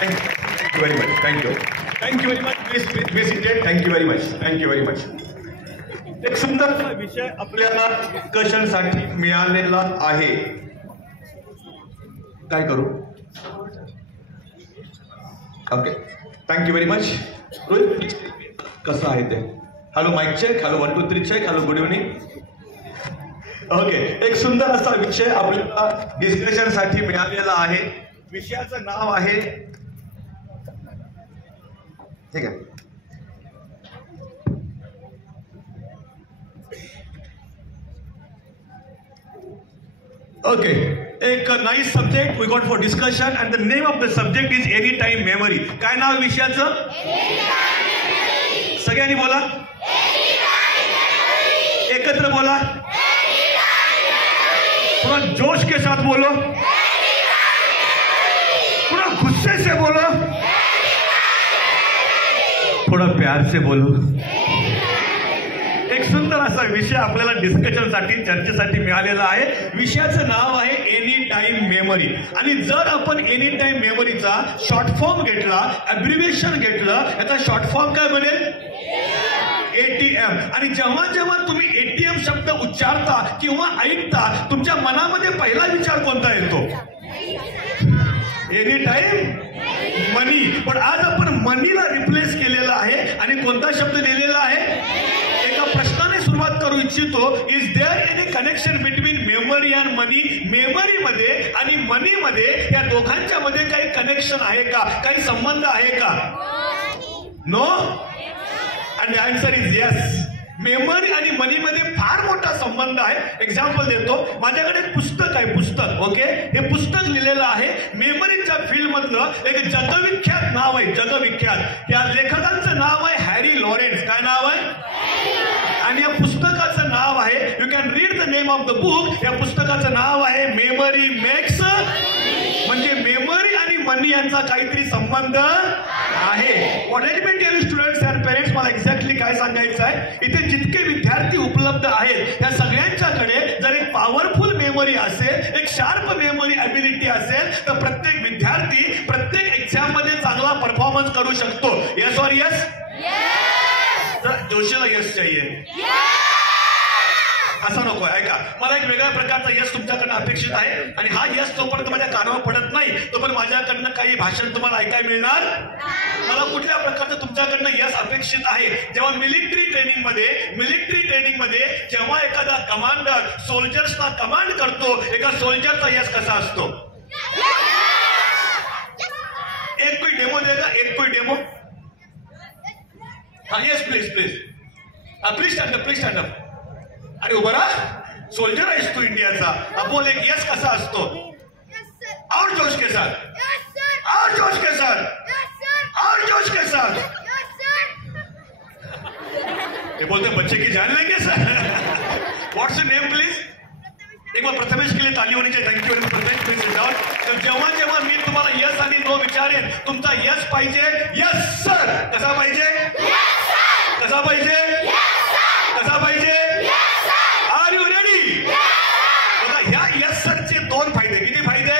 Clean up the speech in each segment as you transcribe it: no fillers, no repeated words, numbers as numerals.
Thank you very much. Thank you very much. Please be seated. Thank you very much. एक सुंदर विषय आपल्याला डिस्कशनसाठी मिळालेला आहे. काय करू? Okay, thank you very much. कसं आहे ते? Hello mic check. Hello 1 2 3 check. Hello good evening. Okay, एक सुंदर असा विषय आपल्याला डिस्कशनसाठी मिळालेला आहे. विषयाचं नाव आहे, ठीक आहे, ओके, एक nice subject we got for discussion and the name of the subject is any time memory. काय नाव विषयाचं? सगळ्यांनी बोला, एकत्र बोला, थोड़ा जोश के साथ बोलो, थोड़ा गुस्से से बोलो, थोड़ा प्यार से बोलो. एक सुंदर असा विषय आपल्याला डिस्कशनसाठी चर्चेसाठी मिळालेला आहे. विषयाचं नाव आहे एनी टाइम मेमरी. आणि जर आपण एनी टाइम मेमरीचा शॉर्ट फॉर्म घेतला, ॲब्रिव्हिएशन घेतलं, याचा शॉर्ट फॉर्म काय बनेल? एटीएम. आणि जेव्हा जेव्हा तुम्ही एटीएम शब्द उच्चारता किंवा ऐकता, तुमच्या मनामध्ये पहिला विचार कोणता येतो? एनी टाइम मनी. पण आज आपण मनीला रिप्लेस केलेला आहे आणि कोणता शब्द लिहिलेला आहे? एका प्रश्नाने सुरुवात करू इच्छितो. Is there any connection between memory and money? मेमरीमध्ये आणि मनीमध्ये या दोघांच्या मध्ये काही कनेक्शन आहे का? काही संबंध आहे का? No. And the answer is yes. Memory आणि मनीमध्ये फार मोठा संबंध आहे. एक्झाम्पल देतो. माझ्याकडे पुस्तक आहे, पुस्तक. ओके, हे पुस्तक लिहिलेलं आहे. मेमरीच्या फील्ड मधलं एक जगविख्यात नाव आहे, जगविख्यात. या लेखकांचं नाव आहे हॅरी लॉरेन्स. काय नाव आहे? आणि या पुस्तकाचं नाव आहे, you can read the name of the book. या पुस्तकाचं नाव आहे मेमरी मेक्स. म्हणजे मेमरी आणि मनी यांचा काहीतरी संबंध आहे. What late me tell you students and parents, मला एक्झॅक्टली काय सांगायचं आहे, इथे जितके विद्यार्थी उपलब्ध आहेत त्या सगळ्यांच्याकडे जर एक पॉवरफुल मेमरी असेल, एक शार्प मेमरी ॲबिलिटी असेल, तर प्रत्येक विद्यार्थी प्रत्येक एक्झाम मध्ये चांगला परफॉर्मन्स करू शकतो. Yes or yes? जोशीला येस चाहिए. असं नको. ऐका, मला एक वेगळ्या प्रकारचा यश तुमच्याकडनं अपेक्षित आहे. आणि हा यश जोपर्यंत माझ्या कानावर पडत नाही तोपर्यंत माझ्याकडनं काही भाषण तुम्हाला ऐकायला मिळणार. मला कुठल्या प्रकारचं तुमच्याकडनं यश अपेक्षित आहे? जेव्हा मिलिटरी ट्रेनिंगमध्ये जेव्हा एखादा कमांडर सोल्जर्सना कमांड करतो, एका सोल्जरचा यश कसा असतो? एक कोई डेमो देगा, एक कोई डेमो. हाँ yes please please stand up. अरे उभा राहा, सोल्जर आहेस तू इंडियाचा. बोल एक यस कसा असतो? और जोश के साथ, और जोश के साथ, और जोश के साथ. ये बोलते बच्चे की जान लेंगे sir. What's your name please? एक बार प्रथमेश के लिए ताली होनी चाहिए. Thank you very much Prathamesh. Please जाओ. तर जेव्हा जेव्हा मी तुम्हाला यस आणि नो विचारेन, तुमचा यस पाहिजे यस सर. कसा पाहिजे? कसा पाहिजे? कसा पाहिजे? Are you ready? बघा, ह्या यस सरचे दोन फायदे. किती फायदे?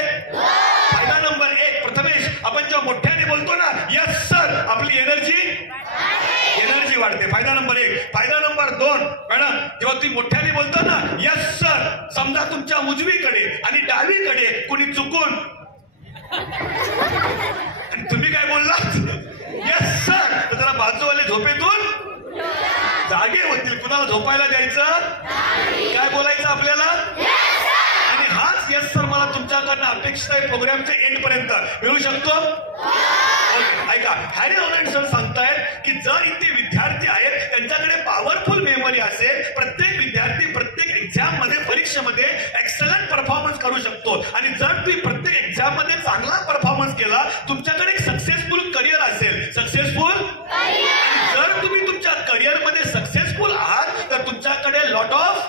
फायदा नंबर 1, प्रथमेश, आपण जेव्हा मोठ्याने बोलतो ना यस सर, आपली एनर्जी वाढते. फायदा नंबर 1. फायदा नंबर 2, मॅडम, जेव्हा तुम्ही मोठ्याने बोलतो ना यस सर, समजा तुमच्या उजवीकडे आणि डावीकडे कोणी चुकून आणि तुम्ही काय बोललात यस सर, तर जरा बाजूवाले झोपेतून जागे होतील. कुणाला झोपायला द्यायचं? काय बोलायचं आपल्याला? आणि हाच यस सर मला तुमच्याकडनं अपेक्षित आहे प्रोग्रामच्या एंड पर्यंत. मिळू शकतो? ऐका, हॅरी लॉरेन्स सर सांगतायत की जर इथे विद्यार्थी आहेत त्यांच्याकडे पॉवरफुल मेमरी असेल, प्रत्येक विद्यार्थी प्रत्येक एक्झाम मध्ये, परीक्षेमध्ये एक्सलंट परफॉर्मन्स करू शकतो. आणि जर तुम्ही प्रत्येक एक्झाम मध्ये चांगला परफॉर्मन्स केला, तुमच्याकडे एक सक्सेसफुल करिअर असेल. सक्सेसफुल. आणि जर तुम्ही तुमच्या करिअर मध्ये सक्सेसफुल आहात तर तुमच्याकडे लॉट ऑफ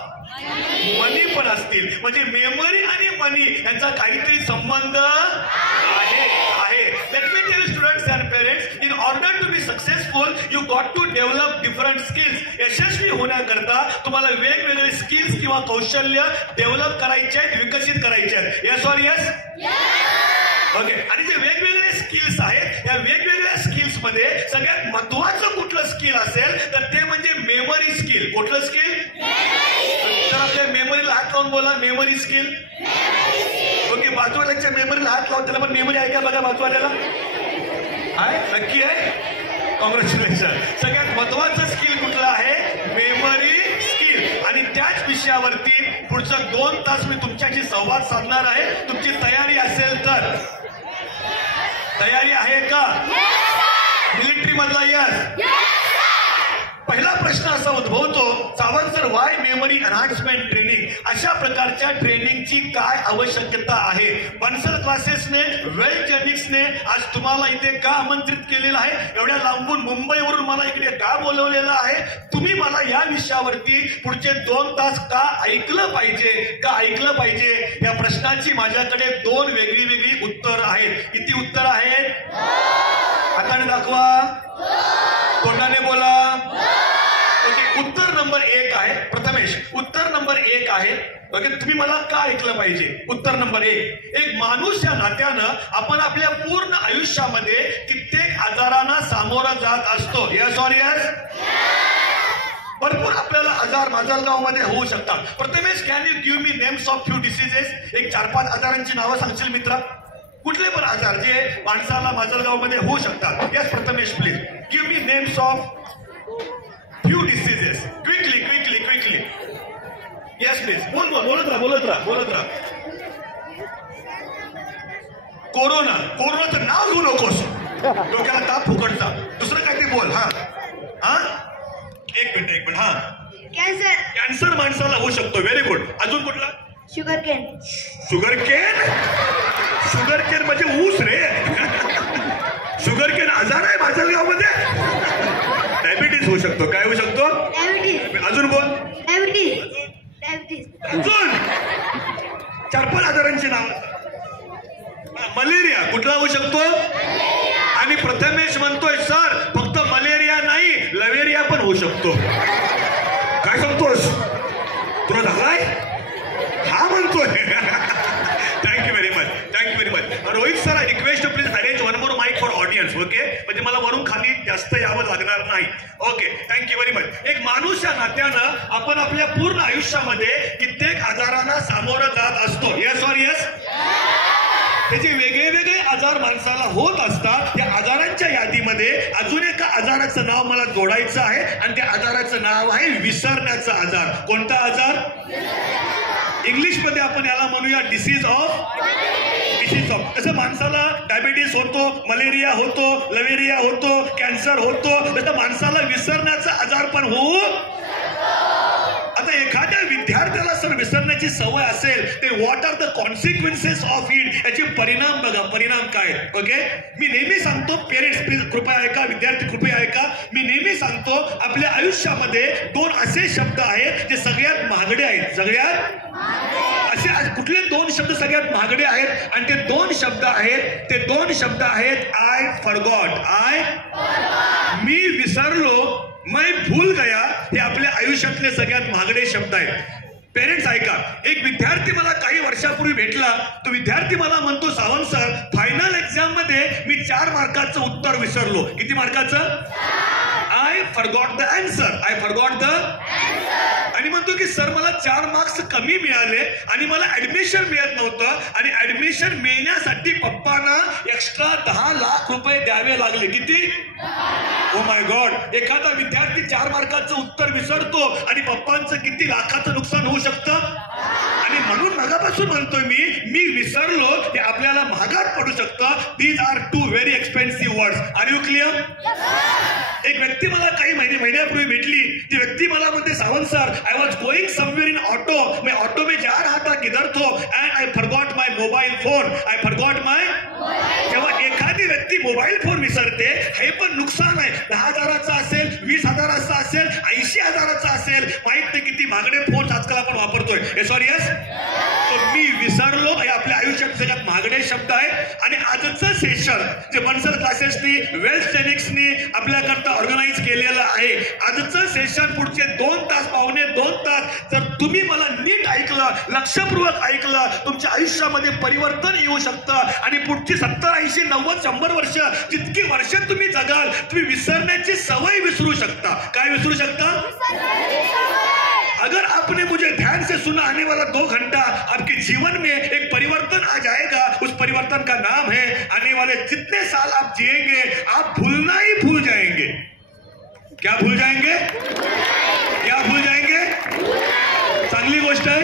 मनी पण असतील. म्हणजे मेमरी आणि मनी यांचा काहीतरी संबंध आहे. Let me tell students and parents, in order to be successful you got to develop different skills. यशस्वी होण्याकरता तुम्हाला वेगवेगळे स्किल्स किंवा कौशल्य डेव्हलप करायचे आहेत, विकसित करायचे आहेत. Yes or yes? ओके. आणि जे वेगवेगळे स्किल्स आहेत या वेगवेगळ्या स्किल्स मध्ये सगळ्यात महत्वाचं कुठलं स्किल असेल तर ते म्हणजे मेमरी स्किल. कुठलं स्किल? तर आपल्या मेमरीला हात लावून बोला, मेमरी स्किल. ओके, बाजूवाल्याच्या मेमरीला हात लावून, त्याला पण मेमरी आहे का बघा बाजूवाल्याला. आहे, नक्की आहे. कॉंग्रॅच्युलेशन. सगळ्यात महत्वाचं स्किल कुठलं आहे? Memory skill. आणि त्याच विषयावरती पुढचं 2 तास मी तुमच्याशी संवाद साधणार आहे. तुमची तयारी असेल तर. तयारी आहे का? मिलिटरी मधला यस. पहिला प्रश्न असा उद्भवतो, Sawant sir, Y memory enhancement training? अशा प्रकारच्या ट्रेनिंगची काय आवश्यकता आहे? बन्सल क्लासेसने, वेल्थ जेनिक्सने आज तुम्हाला इथे का आमंत्रित केलेलं आहे? एवढ्या लांबून मुंबईवरून मला इकडे का बोलवलेलं आहे? तुम्ही मला या विषयावरती पुढचे 2 तास का ऐकलं पाहिजे या प्रश्नाची माझ्याकडे 2 वेगळी उत्तर आहेत. किती उत्तर आहेत? हाताने दाखवा, तोंडाने बोला. ओके, उत्तर नंबर 1 आहे. प्रथमेश, उत्तर नंबर 1 आहे. ओके, तुम्ही मला का ऐकलं पाहिजे? उत्तर नंबर 1, एक माणूस या नात्यानं आपण आपल्या पूर्ण आयुष्यामध्ये कित्येक आजारांना सामोरा जात असतो. Yes or yes? भरपूर आपल्याला आजार माजलगावमध्ये होऊ शकतात. Prathamesh, can you give me names of few diseases? एक 4-5 आजारांची नावं सांगशील मित्रा? कुठले पण आजार जे माणसाला माजलगावमध्ये होऊ शकतात. Yes Prathamesh, please give me names of few diseases. Quickly. Yes please. बोलत राहा. कोरोनाचं नाव घेऊ नकोस, डोक्याला ताप फुकटचा. दुसरं काय ते बोल. हा एक मिनिट. हा, कॅन्सर माणसाला होऊ शकतो. Very good. अजून कुठला? शुगर केन म्हणजे ऊस रे. शुगर केन आजार आहे माजलगावमध्ये. डायबिटीज होऊ शकतो. काय होऊ शकतो? अजून बोल. अजून 4-5 आजारांची नाव. मलेरिया कुठला होऊ शकतो? आणि प्रथमेश म्हणतोय सर फक्त मलेरिया नाही, लवेरिया पण होऊ शकतो. काय सांगतोस? तुला झालाय? हा म्हणतोय. Thank you very much. Rohit sir, I request please arrange 1 more mic for audience. Okay, म्हणजे मला वरून खाली जास्त यावं लागणार नाही. Okay, thank you very much. एक माणूस या नात्यानं आपण आपल्या पूर्ण आयुष्यामध्ये कित्येक आजारांना सामोरं जात असतो. Yes or yes? त्याचे वेगळे आजार माणसाला होत असतात. या आजारांच्या यादीमध्ये अजून एका आजाराचं नाव मला जोडायचं आहे आणि त्या आजाराचं नाव आहे विसरण्याचा आजार. कोणता आजार? इंग्लिशमध्ये आपण याला म्हणूया डिसीज ऑफ. जसं माणसाला डायबिटीस होतो, मलेरिया होतो, लवेरिया होतो, कॅन्सर होतो, तसं माणसाला विसरण्याचा आजार पण होऊ. आता एखाद्या विद्यार्थ्याला सर विसरण्याची सवय असेल ते what are the consequences of it? याचे परिणाम बघा. परिणाम काय? ओके, मी नेहमी सांगतो, पेरेंट्स प्लीज कृपया ऐका, विद्यार्थी कृपया ऐका. मी नेहमी सांगतो आपल्या आयुष्यामध्ये 2 असे शब्द आहेत जे सगळ्यात महागडे आहेत. असे कुठले 2 शब्द सगळ्यात महागडे आहेत? आणि ते 2 शब्द आहेत आय फॉरगॉट. मी विसरलो, मैं भूल गया. हे आपल्या आयुष्यातले सगळ्यात महागडे शब्द आहेत. पेरेंट्स ऐका, एक विद्यार्थी मला काही वर्षापूर्वी भेटला. तो विद्यार्थी मला म्हणतो, सावंत सर फायनल एक्झाम मध्ये मी 4 मार्काचं उत्तर विसरलो. किती मार्काचं? I forgot the answer. आणि म्हणतो की सर मला 4 मार्क्स कमी मिळाले आणि मला ऍडमिशन मिळत नव्हतं आणि ऍडमिशन मिळण्यासाठी पप्पांना एक्स्ट्रा 10 लाख रुपये द्यावे लागले. किती? Oh my God. एखादा विद्यार्थी 4 मार्काचं उत्तर विसरतो आणि पप्पांचं किती लाखाचं नुकसान होऊ शकतं. आणि म्हणून मगापासून म्हणतोय मी विसरलो हे आपल्याला महागात पडू शकतं. These are 2 very expensive words. Are you clear? एक व्यक्ती मला काही महिन्यापूर्वी भेटली. ती व्यक्ती मला म्हणते, Sawant sir I was going somewhere in auto, मैं ऑटो में जा रहा था किधर तो and I forgot my mobile phone. जेव्हा एखादी व्यक्ती मोबाईल फोन विसरते हे पण नुकसान आहे. 10,000चा असेल, 20,000चा असेल, 80,000चा असेल, माहित नाही किती महागडे फोन आजकाल आपण वापरतोय. सॉरी यस, मी विसरलो हे आपल्या आयुष्यात सगळ्यात महागडे शब्द आहेत. आणि आजचं सेशन जे बन्सल क्लासेसनी, वेल्थ जेनिक्सनी आपल्याकरता ऑर्गनाईज केलेलं आहे. आजचं सेशन पुढचे 2 तास, पावणे 2 तास जर तुम्ही मला नीट ऐकलं, लक्षपूर्वक ऐकलं, तुमच्या आयुष्यामध्ये परिवर्तन येऊ शकतं आणि पुढची 70, 80, 90, 100 वर्ष जितकी वर्ष तुम्ही जगाल, तुम्ही विसरण्याची सवय विसरू शकता. काय विसरू शकता? अगर आपने मुझे ध्यान से सुना, आने वाला 2 घंटा आपके जीवन में एक परिवर्तन आ जाएगा. उस परिवर्तन का नाम है, आने वाले जितने साल आप जिएंगे आप भूलना ही भूल जाएंगे. क्या भूल जाएंगे? क्या भूल जाएंगे? चांगली गोष्ट आहे.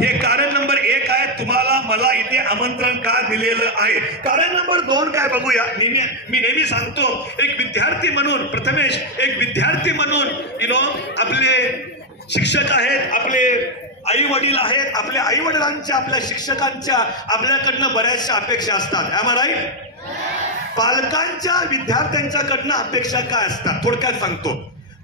हे कारण नंबर 1 आहे. तुम्हाला मला इथे आमंत्रण का दिलेलं आहे. कारण नंबर 2 काय बघूया. मी नेहमी सांगतो, एक विद्यार्थी म्हणून, प्रथमेश एक विद्यार्थी म्हणून आपले शिक्षक आहेत, आपले आई वडील आहेत, आपल्या आई वडिलांच्या, आपल्या शिक्षकांच्या आपल्याकडनं बऱ्याचशा अपेक्षा असतात. Am I right? पालकांच्या विद्यार्थ्यांच्याकडनं अपेक्षा काय असतात थोडक्यात सांगतो.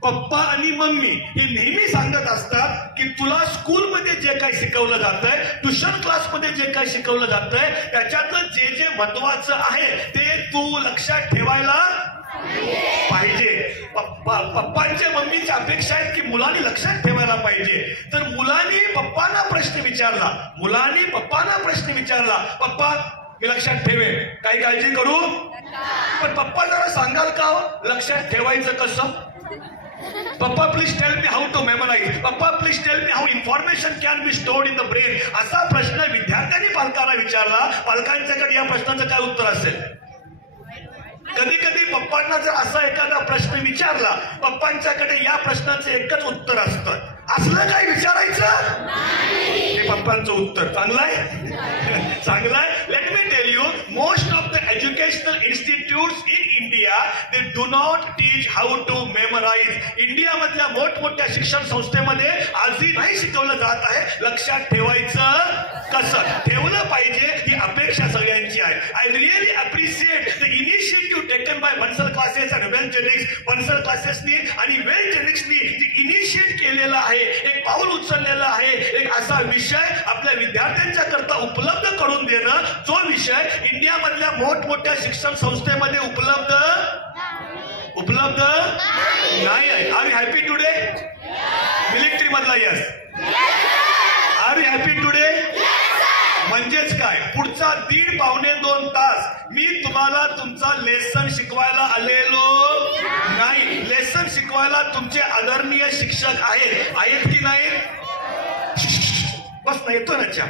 पप्पा आणि मम्मी हे नेहमी सांगत असतात की तुला स्कूलमध्ये जे काही शिकवलं जातंय, ट्युशन क्लासमध्ये जे काही शिकवलं जातंय, त्याच्यातलं जे जे महत्वाचं आहे ते तू लक्षात ठेवायला पाहिजे. पप्पांच्या मम्मीची अपेक्षा आहे की मुलांनी लक्षात ठेवायला पाहिजे. तर मुलांनी पप्पांना प्रश्न विचारला, पप्पा मी लक्षात ठेवेन, काही काळजी करू, पण पप्पा जरा सांगाल का लक्षात ठेवायचं कसं? पप्पा please tell me how to memorize. पप्पा please tell me how information can be stored in the brain. असा प्रश्न विद्यार्थ्यांनी पालकांना विचारला. पालकांच्याकडे या प्रश्नाचं काय उत्तर असेल? कधी कधी पप्पांना जर असा एखादा प्रश्न विचारला, पप्पांच्याकडे या प्रश्नाचं एकच उत्तर असतं. असलं काय विचारायचं? हे पप्पांचं उत्तर. चांगलं आहे, चांगलं आहे. Let me tell you, most of the educational institutes in India they do not teach how to memorize. इंडियामधल्या मोठमोठ्या शिक्षण संस्थेमध्ये आजही नाही शिकवलं जात आहे लक्षात ठेवायचं कसं. ठेवलं पाहिजे ही अपेक्षा सगळ्यांची आहे. I really appreciate the initiative taken by Bansal classes आणि वेल जेनिक्स. बन्सल क्लासेसनी आणि वेल जेनिक्सनी जे इनिशिएट केलेलं आहे, एक पाऊल उचललेलं आहे, एक असा विषय आपल्या विद्यार्थ्यांच्या करता उपलब्ध करून देणं, जो विषय इंडियामधल्या मोठमोठ्या शिक्षण संस्थेमध्ये उपलब्ध नाही आहे. Are you happy today? Military मधला yes. Are you happy today? म्हणजेच काय, पुढचा 1.5 पावणे 2 तास मी तुम्हाला तुमचा लेसन शिकवायला आलेलो नाही. लेसन शिकवायला तुमचे आदरणीय शिक्षक आहेत की नाही? बस नाही येतो ना चहा.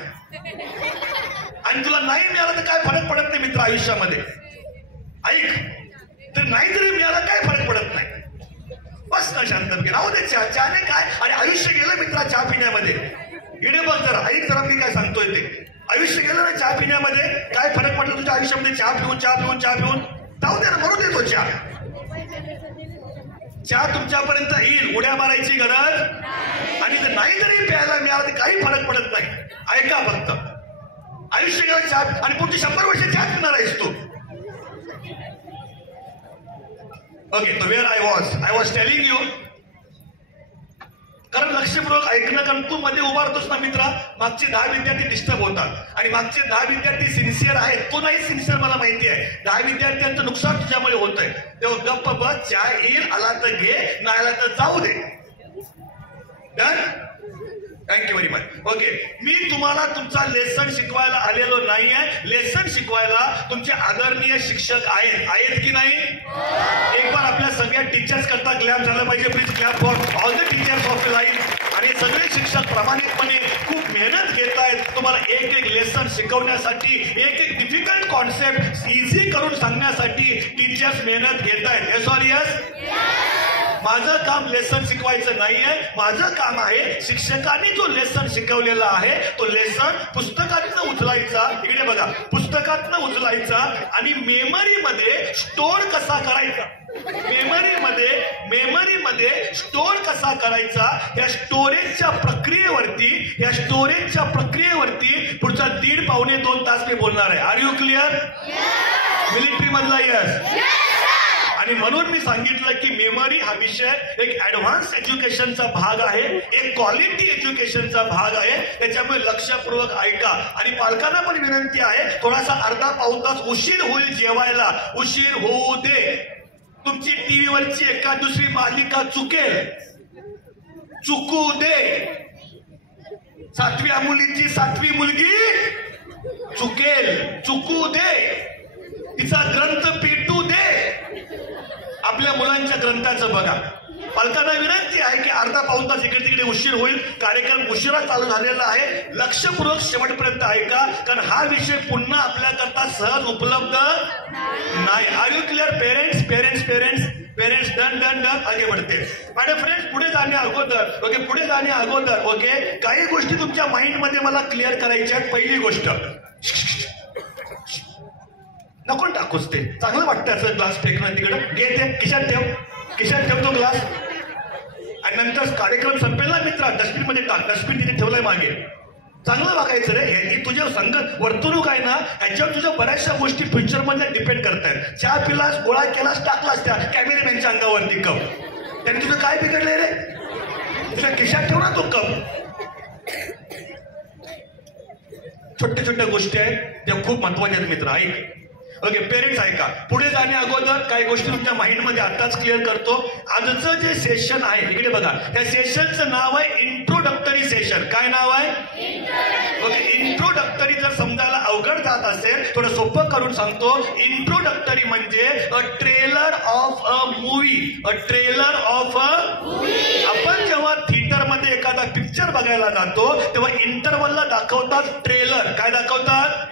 आणि तुला नाही मिळालं तर काय फरक पडत नाही मित्र आयुष्यामध्ये. ऐक, तर नाही जरी मिळाला काय फरक पडत नाही. बस ना शांत राहू दे. चहाने काय आणि आयुष्य गेलं मित्रा चहा पिण्यामध्ये. इकडे बघ जरा, ऐक जरा मी काय सांगतोय ते. आयुष्य गेलं ना चहा पिण्यामध्ये. काय फरक पडला तुझ्या आयुष्यामध्ये? चहा पिऊन जाऊ दे ना, मरू दे तो चहा. चहा तुमच्यापर्यंत येईल, उड्या मारायची गरज. आणि जर नाही जरी प्यायला मिळाला तर काही फरक पडत नाही. ऐका फक्त, आयुष्य गेलं चहा आणि पुढची 100 वर्ष चहा पिणार आहेस तू. ओके, तो wear I was telling you. कारण लक्षपूर्वक ऐकणं, कारण तू मध्ये उभारतोस ना मित्रा, मागचे 10 विद्यार्थी डिस्टर्ब होतात आणि मागचे 10 विद्यार्थी सिन्सिअर आहेत. तो नाही सिन्सिअर, मला माहिती आहे. 10 विद्यार्थ्यांचं नुकसान तुझ्यामुळे होत आहे. तेव्हा गप्प बस, चहा येईल, आला तर घे, नाही आला तर जाऊ दे. Done? Thank you very much. Okay, मी तुम्हाला तुमचा लेसन शिकवायला आलेलो नाही आहे. लेसन शिकवायला तुमचे आदरणीय शिक्षक आहेत की नाही? एक बार आपल्या सगळ्या टीचर्स करता क्लॅप झालं पाहिजे. Please clap for all the teachers of life. आणि सगळे शिक्षक प्रामाणिकपणे खूप मेहनत घेत आहेत तुम्हाला एक लेसन शिकवण्यासाठी. एक डिफिकल्ट कॉन्सेप्ट इझी करून सांगण्यासाठी टीचर्स मेहनत घेत आहेत. Sorry yes. माझं काम लेसन शिकवायचं नाहीये. माझं काम आहे शिक्षकांनी जो लेसन शिकवलेला आहे तो लेसन पुस्तकातनं उचलायचा. इकडे बघा, पुस्तकातनं उचलायचा आणि मेमरीमध्ये स्टोअर कसा करायचा. मेमरीमध्ये स्टोअर कसा करायचा, या स्टोरेजच्या प्रक्रियेवरती पुढचा 1.5 पावणे 2 तास मी बोलणार आहे. Are you clear? मिलिटरी मधला यस. आणि म्हणून मी सांगितलं की मेमरी हा विषय एक ऍडव्हान्स एज्युकेशनचा भाग आहे, एक क्वालिटी एज्युकेशनचा भाग आहे. त्याच्यामुळे लक्षपूर्वक ऐका. आणि पालकांना पण विनंती आहे, थोडासा अर्धा पाऊण तास उशीर होईल जेवायला, उशीर होऊ दे. तुमची टीव्हीवरची एका दुसरी मालिका चुकेल, चुकू दे. 7व्या मुलीची 7वी मुलगी चुकेल, चुकू दे. तिचा ग्रंथ पेटू दे. आपल्या मुलांच्या ग्रंथाचं बघा. पालकांना विनंती आहे की अर्धा पाऊण तास इकडे तिकडे उशीर होईल, कार्यक्रम उशिरा चालू झालेला आहे, लक्षपूर्वक शेवटपर्यंत ऐका, कारण हा विषय पुन्हा आपल्याकरता सहज उपलब्ध नाही. Are you clear parents? Parents parents parents done done done. आगे बढ़ते माझे फ्रेंड्स. पुढे जाण्या अगोदर ओके, पुढे जाण्या अगोदर ओके, काही गोष्टी तुमच्या माइंड मध्ये मला क्लिअर करायच्या आहेत. पहिली गोष्ट, नको टाकूच ते, चांगलं वाटतं असं ग्लास फेकणं तिकडं. घे ते खिशात ठेव, खिशात ठेव तो ग्लास. आणि नंतर कार्यक्रम संपेल ना मित्रा, डस्टबिन मध्ये टाक. डस्टबिन तिथे ठेवलंय मागे. चांगलं बघायचं रे. हे तुझ्या संगत वर्तणूक आहे ना, ह्याच्यावर तुझ्या बऱ्याचशा गोष्टी फ्युचर मध्ये डिपेंड करतायत. चहा पिलास, गोळा केलास, टाकलास त्या कॅमेरामॅनच्या अंगावरती कप, त्याने तुझं काय बिघडलंय रे? तुझ्या खिशात ठेव ना तो कप. छोट्या छोट्या गोष्टी आहेत त्या खूप महत्वाच्या आहेत मित्र. ऐक ओके, पेरेंट्स ऐका. पुढे जाण्या अगोदर काही गोष्टी तुमच्या माइंड मध्ये आताच क्लिअर करतो. आजचं जे सेशन आहे इकडे बघा, त्या सेशनचं नाव आहे इंट्रोडक्टरी सेशन. काय नाव आहे? ओके, इंट्रोडक्टरी जर समजायला अवघड जात असेल, थोडं सोपं करून सांगतो. इंट्रोडक्टरी म्हणजे a trailer of a movie. A trailer of a. आपण जेव्हा थिएटर मध्ये एखादा पिक्चर बघायला जातो तेव्हा इंटरवलला दाखवतात ट्रेलर. काय दाखवतात?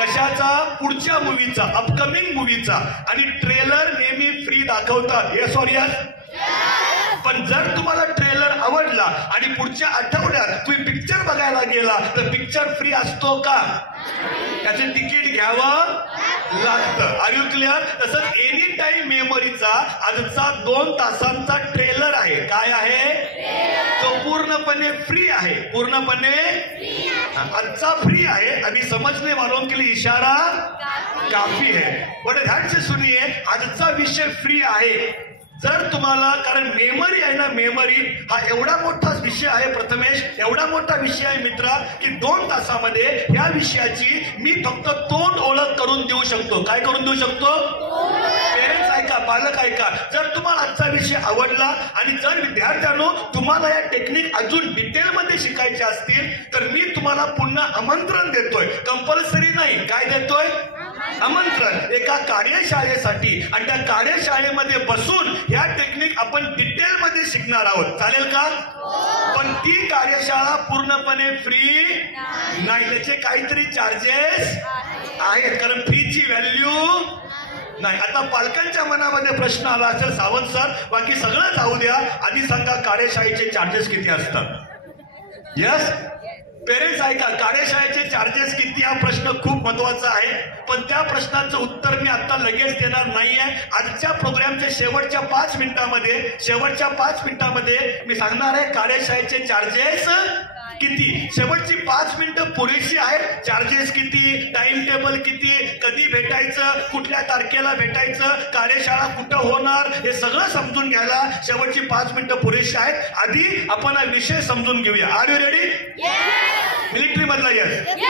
कशाचा? पुढच्या मूवीचा, अपकमिंग मूवीचा. आणि ट्रेलर नेहमी फ्री दाखवतात. Yes or yes? पण जर तुम्हाला ट्रेलर आवडला आणि पुढच्या आठवड्यात तुम्ही पिक्चर बघायला गेला तर पिक्चर फ्री असतो का? त्याचं तिकीट घ्यावं लागतं. Are you clear? तसंच एनी टाइम मेमरीचा आजचा 2 तासांचा ट्रेलर आहे. काय आहे? तो पूर्णपणे फ्री आहे. पूर्णपणे आजचा फ्री आहे. अभी समजने वालों के लिए इशारा काफी है. बट ध्यान से सुनिए, आजचा विषय फ्री आहे. जर तुम्हाला, कारण मेमरी आहे ना, मेमरी हा एवढा मोठा विषय आहे प्रथमेश, एवढा मोठा विषय आहे मित्रा, की 2 तासामध्ये या विषयाची मी फक्त तोंड ओळख करून देऊ शकतो. काय करून देऊ शकतो? पेरेंट्स ऐका, पालक ऐका. जर तुम्हाला आजचा विषय आवडला आणि जर विद्यार्थ्यांनो तुम्हाला या टेक्निक अजून डिटेलमध्ये शिकायचे असतील तर मी तुम्हाला पुन्हा आमंत्रण देतोय. कंपल्सरी नाही. काय देतोय? आमंत्रण. एका कार्यशाळेसाठी. आणि त्या कार्यशाळेमध्ये बसून या टेक्निक आपण डिटेलमध्ये शिकणार आहोत. चालेल का? पण ती कार्यशाळा पूर्णपणे फ्री नाही. त्याचे काहीतरी चार्जेस आहेत, कारण फ्रीची व्हॅल्यू नाही. आता पालकांच्या मनामध्ये प्रश्न आला असेल, सावंत सर बाकी सगळं जाऊ द्या, आधी सांगा कार्यशाळेचे चार्जेस किती असतात? यस पेरेंट्स ऐका, कार्यशाळेचे चार्जेस किती हा प्रश्न खूप महत्वाचा आहे. पण त्या प्रश्नाचं उत्तर मी आता लगेच देणार नाहीये. आजच्या प्रोग्रामच्या शेवटच्या 5 मिनिटांमध्ये मी सांगणार आहे कार्यशाळेचे चार्जेस किती. शेवटची 5 मिनिटं पुरेशी आहेत. चार्जेस किती, टाइम टेबल किती, कधी भेटायचं, कुठल्या तारखेला भेटायचं, कार्यशाळा कुठं होणार, हे सगळं समजून घ्यायला शेवटची 5 मिनिटं पुरेशी आहेत. आधी आपण हा विषय समजून घेऊया. Are you ready? मिलिटरी मधला यस?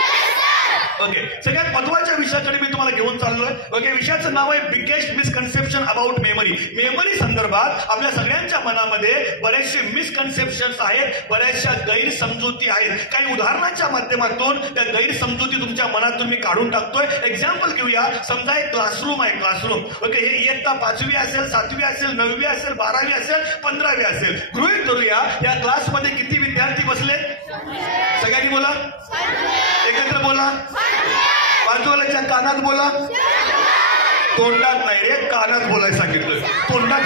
ओके, सगळ्यात महत्वाच्या विषयाकडे मी तुम्हाला घेऊन चाललोय. ओके, विषयाचं नाव आहे biggest misconception about memory. Memory संदर्भात आपल्या सगळ्यांच्या मनामध्ये बरेचसे मिसकन्सेप्शन्स आहेत, बऱ्याचशा गैरसमजुती आहेत. काही उदाहरणाच्या माध्यमातून त्या गैरसमजुती तुमच्या मनातून मी काढून टाकतोय. एक्झाम्पल घेऊया. समजा एक क्लासरूम आहे. क्लासरूम ओके, हे इयत्ता 5वी असेल, 7वी असेल, 9वी असेल, 12वी असेल, 15वी असेल. गृहीत धरूया या क्लासमध्ये किती विद्यार्थी बसले? सगळ्यांनी बोला, एकत्र बोला, बाजूवाल्याच्या कानात बोला. तोंडात नाही रे, कानात बोलायला सांगितलं. तोंडात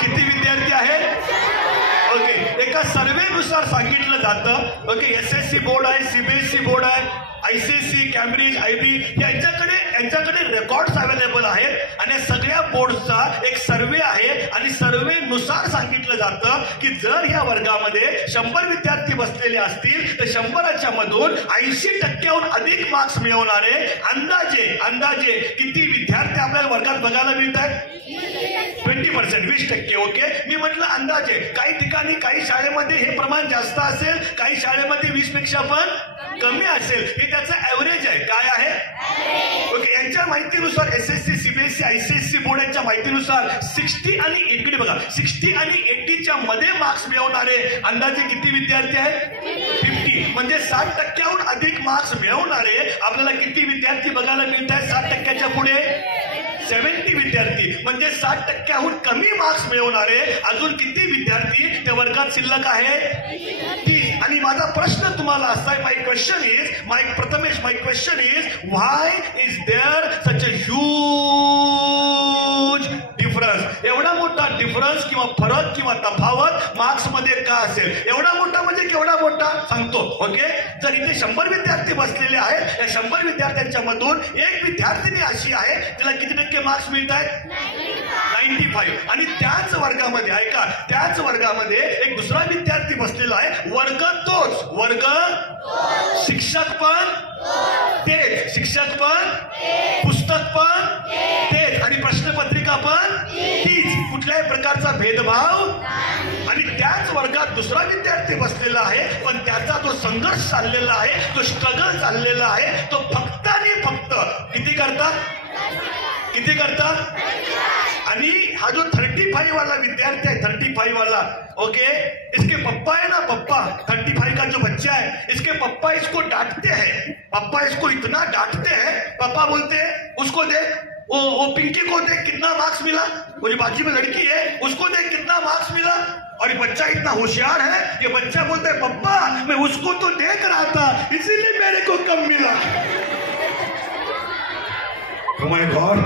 किती विद्यार्थी आहेत? ओके, एका सर्वेनुसार सांगितलं जातं. ओके, SSC बोर्ड आहे, CBSE बोर्ड आहे, ICSE, कॅम्ब्रिज, IB यांच्याकडे रेकॉर्ड्स अवेलेबल आहेत आणि सगळ्या बोर्डचा एक सर्वे आहे. आणि सर्वेनुसार सांगितलं जातं की जर या वर्गामध्ये 100 विद्यार्थी बसलेले असतील तर 100च्या मधून 80%हून अधिक मार्क्स मिळवणारे अंदाजे किती विद्यार्थी आपल्याला वर्गात बघायला मिळत आहेत? 20%, 20%. ओके, मी म्हटलं अंदाजे. काही ठिकाणी, काही शाळेमध्ये हे प्रमाण जास्त असेल, काही शाळेमध्ये 20 पेक्षा पण कमी असेल हे त्याचं ऍव्हरेज आहे. काय आहे? ओके, यांच्या माहितीनुसार SSC, CBSE, ICSE बोर्ड यांच्या माहितीनुसार 60 आणि 80 बघा, 60 आणि 80च्या मध्ये मार्क्स मिळवणारे अंदाजे किती विद्यार्थी आहेत? 50. म्हणजे 60% अधिक मार्क्स मिळवणारे आपल्याला किती विद्यार्थी बघायला मिळत आहेत? 60%च्या पुढे 70 विद्यार्थी. म्हणजे 60% कमी मार्क्स मिळवणारे अजून किती विद्यार्थी त्या वर्गात शिल्लक आहे? 30. आणि माझा प्रश्न तुम्हाला असा आहे, my question is why is there such a huge difference? एवढा मोठा डिफरन्स किंवा फरक किंवा तफावत मार्क्स मध्ये का असेल? एवढा मोठा म्हणजे केवढा मोठा सांगतो. ओके, जर इथे 100 विद्यार्थी बसलेले आहेत, या 100 विद्यार्थ्यांच्या मधून एक विद्यार्थिनी अशी आहे तिला किती टक्के मार्क्स मिळत आहेत? 95. आणि त्याच वर्गामध्ये ऐका, त्याच वर्गामध्ये एक दुसरा विद्यार्थी बसलेला आहे, वर्ग तोच, वर्ग शिक्षक पण तेच, शिक्षक पण पुस्तक पण तेच आणि प्रश्नपत्रिका पण तीच, कुठल्याही प्रकारचा भेदभाव. आणि त्याच वर्गात दुसरा विद्यार्थी बसलेला आहे, पण त्याचा जो संघर्ष चाललेला आहे, तो स्ट्रगल चाललेला आहे, तो फक्त आणि फक्त किती करता? आणि हा जो 35 वाला विद्यार्थी है, 35 वाला, ओके, इसके पप्पा है ना, पप्पा 35 का जो बच्चा है, इसके पप्पा इसको डांटते हैं, पप्पा इसको इतना डांटते हैं, पापा बोलते हैं उसको देख, वो पिंकी को देख कितना मार्क्स मिला, वो जो बाकी में लड़की है उसको देख कितना मार्क्स मिला. और ये बच्चा इतना होशियार है, ये बच्चा बोलता है पप्पा मैं उसको तो देख रहा था इसीलिए मेरे को कम मिला. Oh my God.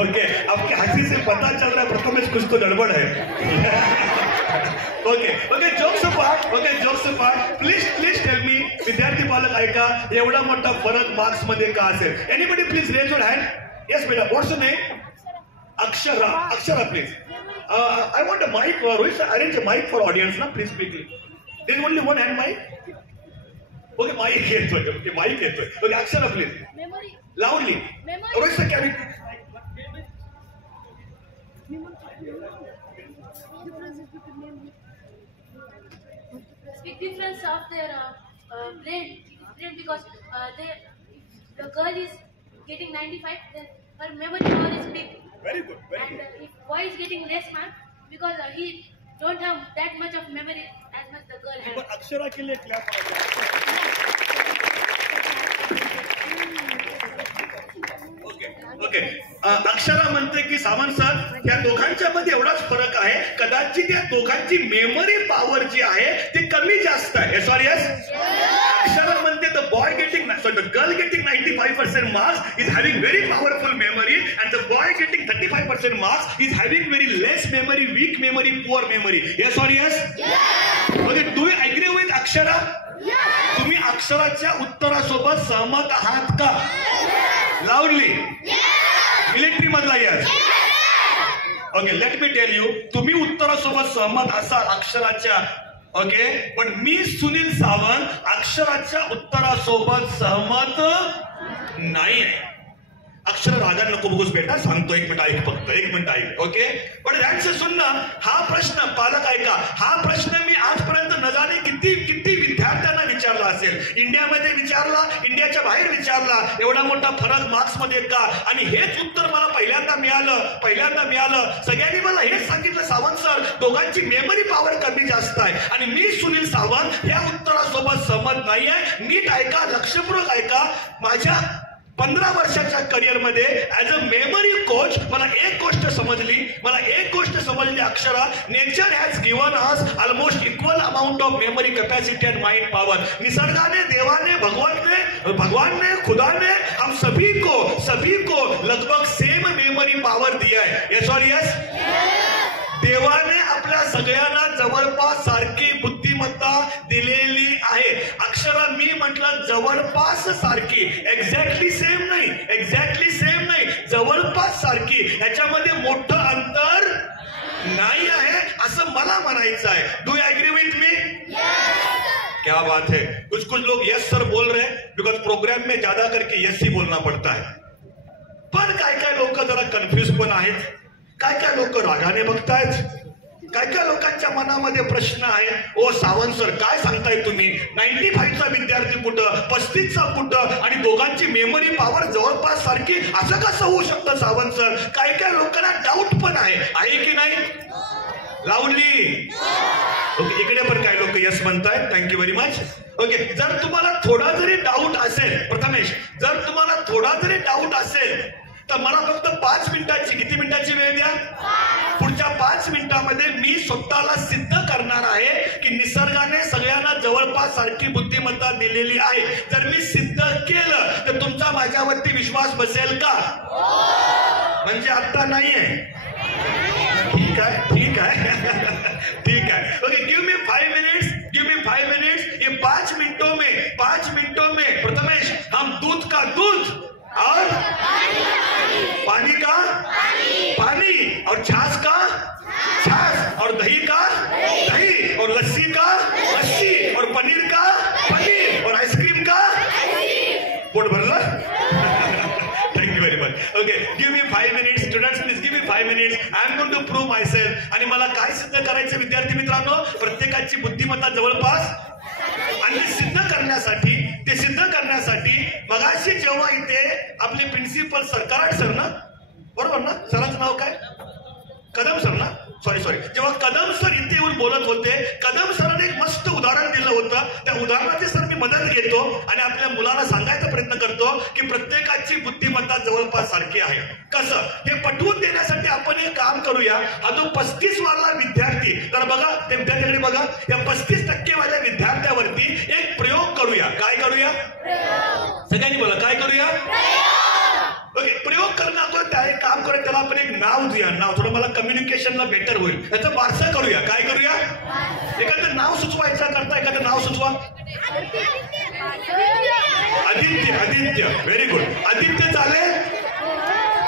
ओके, आपके हंसी से पता चल रहा है प्रथमेश कुछ तो गड़बड़ है. Okay, jokes apart, please tell मी, विद्यार्थी पालक ऐका, एवढा मोठा फरक मार्क्स मध्ये का असेल? Anybody please raise your hand. Yes बेटा, what's your name? Akshara please. I want a mic. Rohit, arrange a mic for audience na, please quickly. There is only one hand mic. Okay, mic येतोय. Okay, mic येतोय. Okay, Akshara please. Memory. Loudly. Memory. Rohit sir, can we? Big difference of their brain because the girl is getting 95, then her memory power is big. Very good. And if boy is getting less marks because he don't have that much of memory as much the girl has. but Akshara के लिए clap okay, Akshara म्हणते की Sawant sir, या दोघांच्या मध्ये एवढाच फरक आहे, कदाचित या दोघांची मेमरी पॉवर जी आहे ती कमी जास्त आहे. Sorry, yes. अक्षरा म्हणते the girl getting 95% marks is having very powerful memory and the boy getting 35% marks is having very less memory, weak memory, poor memory. Yes or yes. Okay, do you agree with Akshara? तुम्ही अक्षराच्या उत्तरासोबत सहमत आहात का? Loudly. Military मधला yes. Okay, let me tell you, तुम्ही उत्तरासोबत सहमत असाल अक्षराच्या, ओके, पण मी सुनील सावंत अक्षराच्या उत्तरासोबत सहमत नाही आहे. अक्षर रागा नको बघूस बेटा, सांगतो, एक मिनिट ऐक, फक्त एक मिनिट ऐक. ओके, पण त्यांचं सुनणं, हा प्रश्न पालक ऐका, हा प्रश्न मी आजपर्यंत न जाणे किती विद्यार्थ्यांना विचारला असेल, इंडियामध्ये विचारला, इंडियाच्या बाहेर विचारला, एवढा मोठा फरक मार्क्स मध्ये का? आणि हेच उत्तर मला पहिल्यांदा मिळालं. सगळ्यांनी मला हेच सांगितलं, सावंत सर, दोघांची मेमरी पॉवर कमी जास्त आहे. आणि मी सुनील सावंत या उत्तरासोबत सहमत नाही आहे. नीट ऐका, लक्षपूर्वक ऐका. माझ्या 15 वर्षाच्या करिअर मध्ये ऍज अ मेमरी कोच मला एक गोष्ट समजली, Akshara, nature has given us almost equal amount of memory capacity end mind power. निसर्गाने, देवाने, भगवान ने, खुदा ने हम सभी को लगभग सेम मेमरी पावर दिया है. Yes or yes. देवाने आपल्या सगळ्यांना जवळपास सारखी बुद्धिमत्ता दिलेली आहे. अक्षरा, मी म्हटलं जवळपास सारखी, एक्झॅक्टली सेम नाही, जवळपास सारखी, याच्यामध्ये मोठं अंतर नाही आहे असं मला म्हणायचं आहे. Do you agree with me? क्या बात है. कुछ लोग यस सर बोल रहे हैं बिकॉज प्रोग्राम में ज्यादा करके यस ही बोलना पड़ता है. पण काय लोक जरा कन्फ्युज पण आहेत, काय लोक रागाने बघतायत, काय काय लोकांच्या मनामध्ये प्रश्न आहे, ओ सावंत सर काय सांगताय तुम्ही, 95चा विद्यार्थी कुठं, 35चा कुठं, आणि दोघांची मेमरी पॉवर जवळपास सारखी, असं कसं होऊ शकतं सावंत सर? काय काय लोकांना डाऊट पण आहे की नाही? लावली ओके, इकडे पण काही लोक यस म्हणताय, थँक्यू व्हेरी मच. ओके, जर तुम्हाला थोडा जरी डाऊट असेल, प्रथमेश, जर तुम्हाला थोडा जरी डाऊट असेल तर मला फक्त 5 मिनिटाची, किती मिनिटाची वेळ द्या? पुढच्या 5 मिनिटांमध्ये मी स्वतःला सिद्ध करणार आहे की निसर्गाने सगळ्यांना जवळपास सारखी बुद्धिमत्ता दिलेली आहे. जर मी सिद्ध केलं तर तुमचा माझ्यावरती विश्वास बसेल का? म्हणजे आता नाहीये. ठीक आहे ठीक आहे ठीक है. Okay, give me 5 minutes, give me 5 minutes. ये 5 मिनटों में प्रथमेश हम दूध का दूध और पानी का पानी और छाछ का छाछ और दही का दही और लस्सी का लस्सी और पनीर का पनीर और आइसक्रीम का पोट भरलं. Thank you very much. Okay, give me 5 minutes students, please give me 5 minutes. I am going to prove myself. आणि मला काय सिद्ध करायचं विद्यार्थी मित्रांनो? प्रत्येकाची बुद्धिमत्ता जवळपास, आणि ते सिद्ध करण्यासाठी मगाशी जेव्हा इथे आपले प्रिन्सिपल सर, कराड सर ना, बरोबर ना, सरांचं नाव काय? कदम सर ना, सॉरी, जेव्हा कदम सर इथे येऊन बोलत होते, कदम सरांनी एक मस्त उदाहरण दिलं होतं. त्या उदाहरणाची सर मी मदत घेतो आणि आपल्या मुलाला सांगायचा प्रयत्न करतो की प्रत्येकाची बुद्धिमत्ता जवळपास सारखी आहे. कसं हे पटवून देण्यासाठी आपण एक काम करूया. हा जो 35 वाला विद्यार्थी, तर बघा ते विद्यार्थ्याकडे बघा, या 35% वाल्या विद्यार्थ्यावरती एक प्रयोग करूया. काय करूया? सगळ्यांनी बोला, काय करूया? ओके, प्रयोग करणार त्या एक काम करूया, त्याला आपण एक नाव देऊया. नाव थोडं मला कम्युनिकेशनला बेटर होईल, त्याचं बारसं करूया. काय करूया? एखादं नाव सुचवायचं करता, एखादं नाव सुचवा. Aditya, very good. आदित्य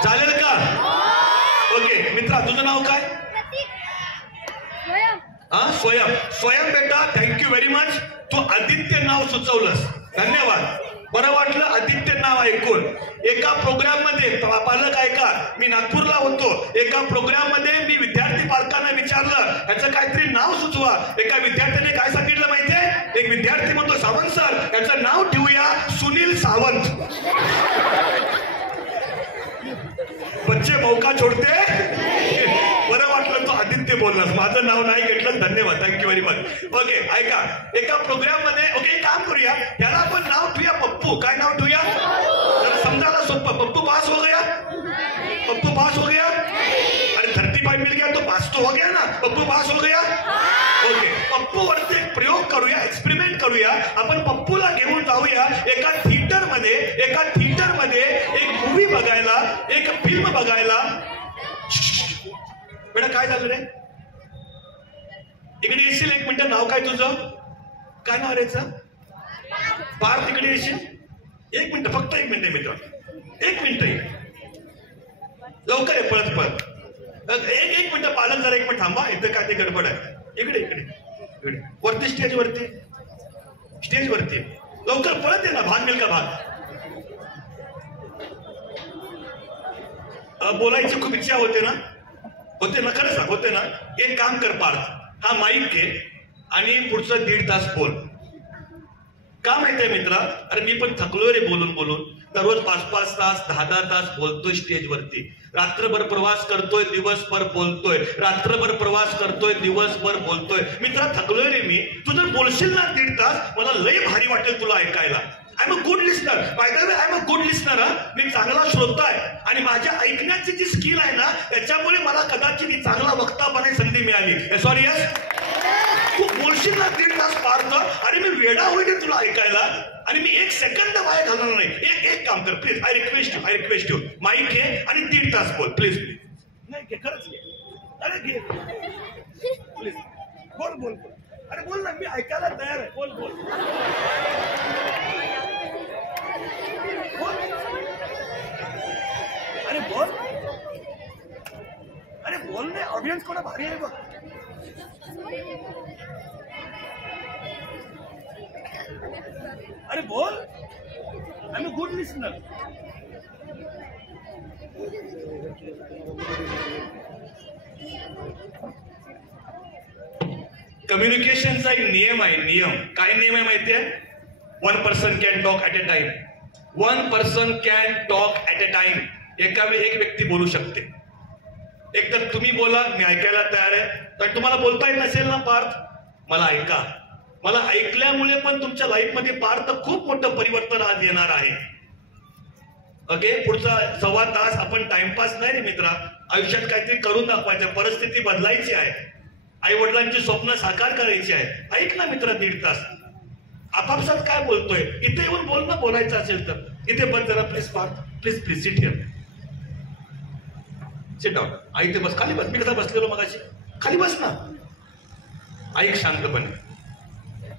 चालेल का? ओके मित्रा, तुझं नाव काय? स्वयं बेटा, थँक्यू व्हेरी मच. तू आदित्य नाव सुचवलंस, धन्यवाद. बरं वाटलं आदित्य नाव ऐकून. एका प्रोग्राम मध्ये, पालक ऐका, मी नागपूरला होतो, एका प्रोग्राम मध्ये मी विद्यार्थी पालकांना विचारलं ह्याचं काहीतरी नाव सुचवा. एका विद्यार्थ्याने काय सांगितलं माहितीये? एक विद्यार्थी म्हणतो, सावंत सर याचं नाव ठेवूया सुनील सावंत. बच्चे मौका छोडते. बरं वाटलं तो आदित्य बोललास, माझं नाव नाही घेतलं, धन्यवाद, थँक्यू व्हेरी मच. ओके, ऐका, एका प्रोग्राम मध्ये, ओके काम करूया, त्याला आपण नाव ठेवूया पप्पू. काय नाव ठेवूया? जरा समजायला सोपं. पप्पू पास हो गया, पप्पू पास हो गया. अरे 35 मिल गया तो पास तो हो गया ना, पप्पू पास हो गया. ओके, पप्पू वरती एक प्रयोग करूया, एक्सपेरिमेंट करूया. आपण पप्पूला घेऊन जाऊया एका थिएटरमध्ये एक मूवी बघायला, एक फिल्म बघायला. बेटा काय झालं रे? इकडे येशील 1 मिनिट. नाव काय तुझं? काय नाव रेचं? पार्थ, इकडे येशील 1 मिनिट, फक्त 1 मिनिट मित्र, 1 मिनिट लवकर आहे, पळत एक मिनिट. पालक जरा 1 मिनिट थांबा, इथं काय ते गडबड आहे. इकडे वरती स्टेजवरती लवकर पळत आहे ना, भाग मिल का भाग. बोलायची खूप इच्छा होते ना, खरं सांग, होते ना. एक काम कर पार्थ, हा माईक घे आणि पुढचं 1.5 तास बोल. का माहितीये मित्रा? अरे मी पण थकलोय रे बोलून. दररोज 5-5 तास, 10-10 तास बोलतोय स्टेजवरती. रात्रभर प्रवास करतोय, दिवसभर बोलतोय. रात्रभर प्रवास करतोय, दिवसभर बोलतोय. मित्रा थकलोय रे मी. तू जर बोलशील ना 1.5 तास, मला लय भारी वाटेल तुला ऐकायला. I am a good listener. By the way, I am a good listener. मी चांगला श्रोता आहे आणि माझ्या ऐकण्याची जी स्किल आहे ना, त्याच्यामुळे मला कदाचित चांगला वक्ता बनायची संधी मिळाली. सॉरी यस, तू बोलशील ना 1.5 तास पार्थ, आणि मी वेडा होईल तुला ऐकायला, आणि मी 1 सेकंद वाया घालणार नाही. एक काम कर please, I request you, mic घे आणि 1.5 तास बोल प्लीज. नाही घे, खरंच घे. अरे घे प्लीज, बोल. अरे बोल ना, मी ऐकायला तयार आहे. बोल. अरे बोल ना, ऑडियन्स कोणा भारी आहे बघ. अरे बोल, I am a good listener. कम्युनिकेशनचा एक नियम आहे. नियम काय नियम आहे माहिती आहे? 1 person can talk at a time. 1 person can talk at a time. एका वेळी एक व्यक्ती बोलू शकते. एक तर तुम्ही बोला, मी ऐकायला तयार आहे. तर तुम्हाला बोलता येत नसेल ना पार्थ, मला ऐका. मला ऐकल्यामुळे पण तुमच्या लाईफमध्ये पार्थ खूप मोठं परिवर्तन आज येणार आहे. ओके, पुढचा 1.25 तास आपण टाइमपास नाही रे मित्रा, आयुष्यात काहीतरी करून दाखवायचं, परिस्थिती बदलायची आहे, आई वडिलांची स्वप्न साकार करायची आहे. ऐक ना मित्रा, 1.5 तास आपापसात काय बोलतोय, इथे येऊन बोलणं बोलायचं असेल तर इथे बस जरा please Parth, please please sit here, sit down. आई ते बस, खाली बस. मी कसा बसलेलो मगाशी, खाली बस ना, ऐक शांतपणे.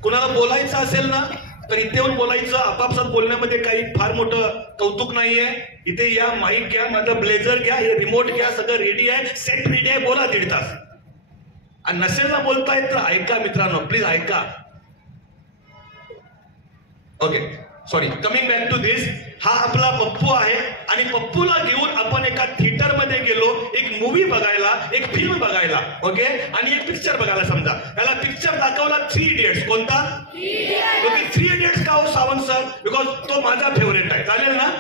कुणाला बोलायचं असेल ना तर इथे येऊन बोलायचं. आपापसात बोलण्यामध्ये काही फार मोठं कौतुक नाहीये. इथे या, माईक घ्या, माझं ब्लेझर घ्या, हे रिमोट घ्या, सगळं रेडी आहे, सेट रेडी आहे, बोला 1.5 तास. आणि नसेल ना बोलता येत तर ऐका मित्रांनो, प्लीज ऐका. Okay, sorry, coming back to this. हा आपला पप्पू आहे आणि पप्पूला घेऊन आपण एका थिएटर मध्ये गेलो, एक मूवी बघायला, एक फिल्म बघायला. ओके, आणि एक पिक्चर बघायला. समजा त्याला पिक्चर दाखवला 3 Idiots. कोणता? ओके, 3 Idiots का हो सावंत सर? बिकॉज तो माझा फेवरेट आहे. चालेल ना?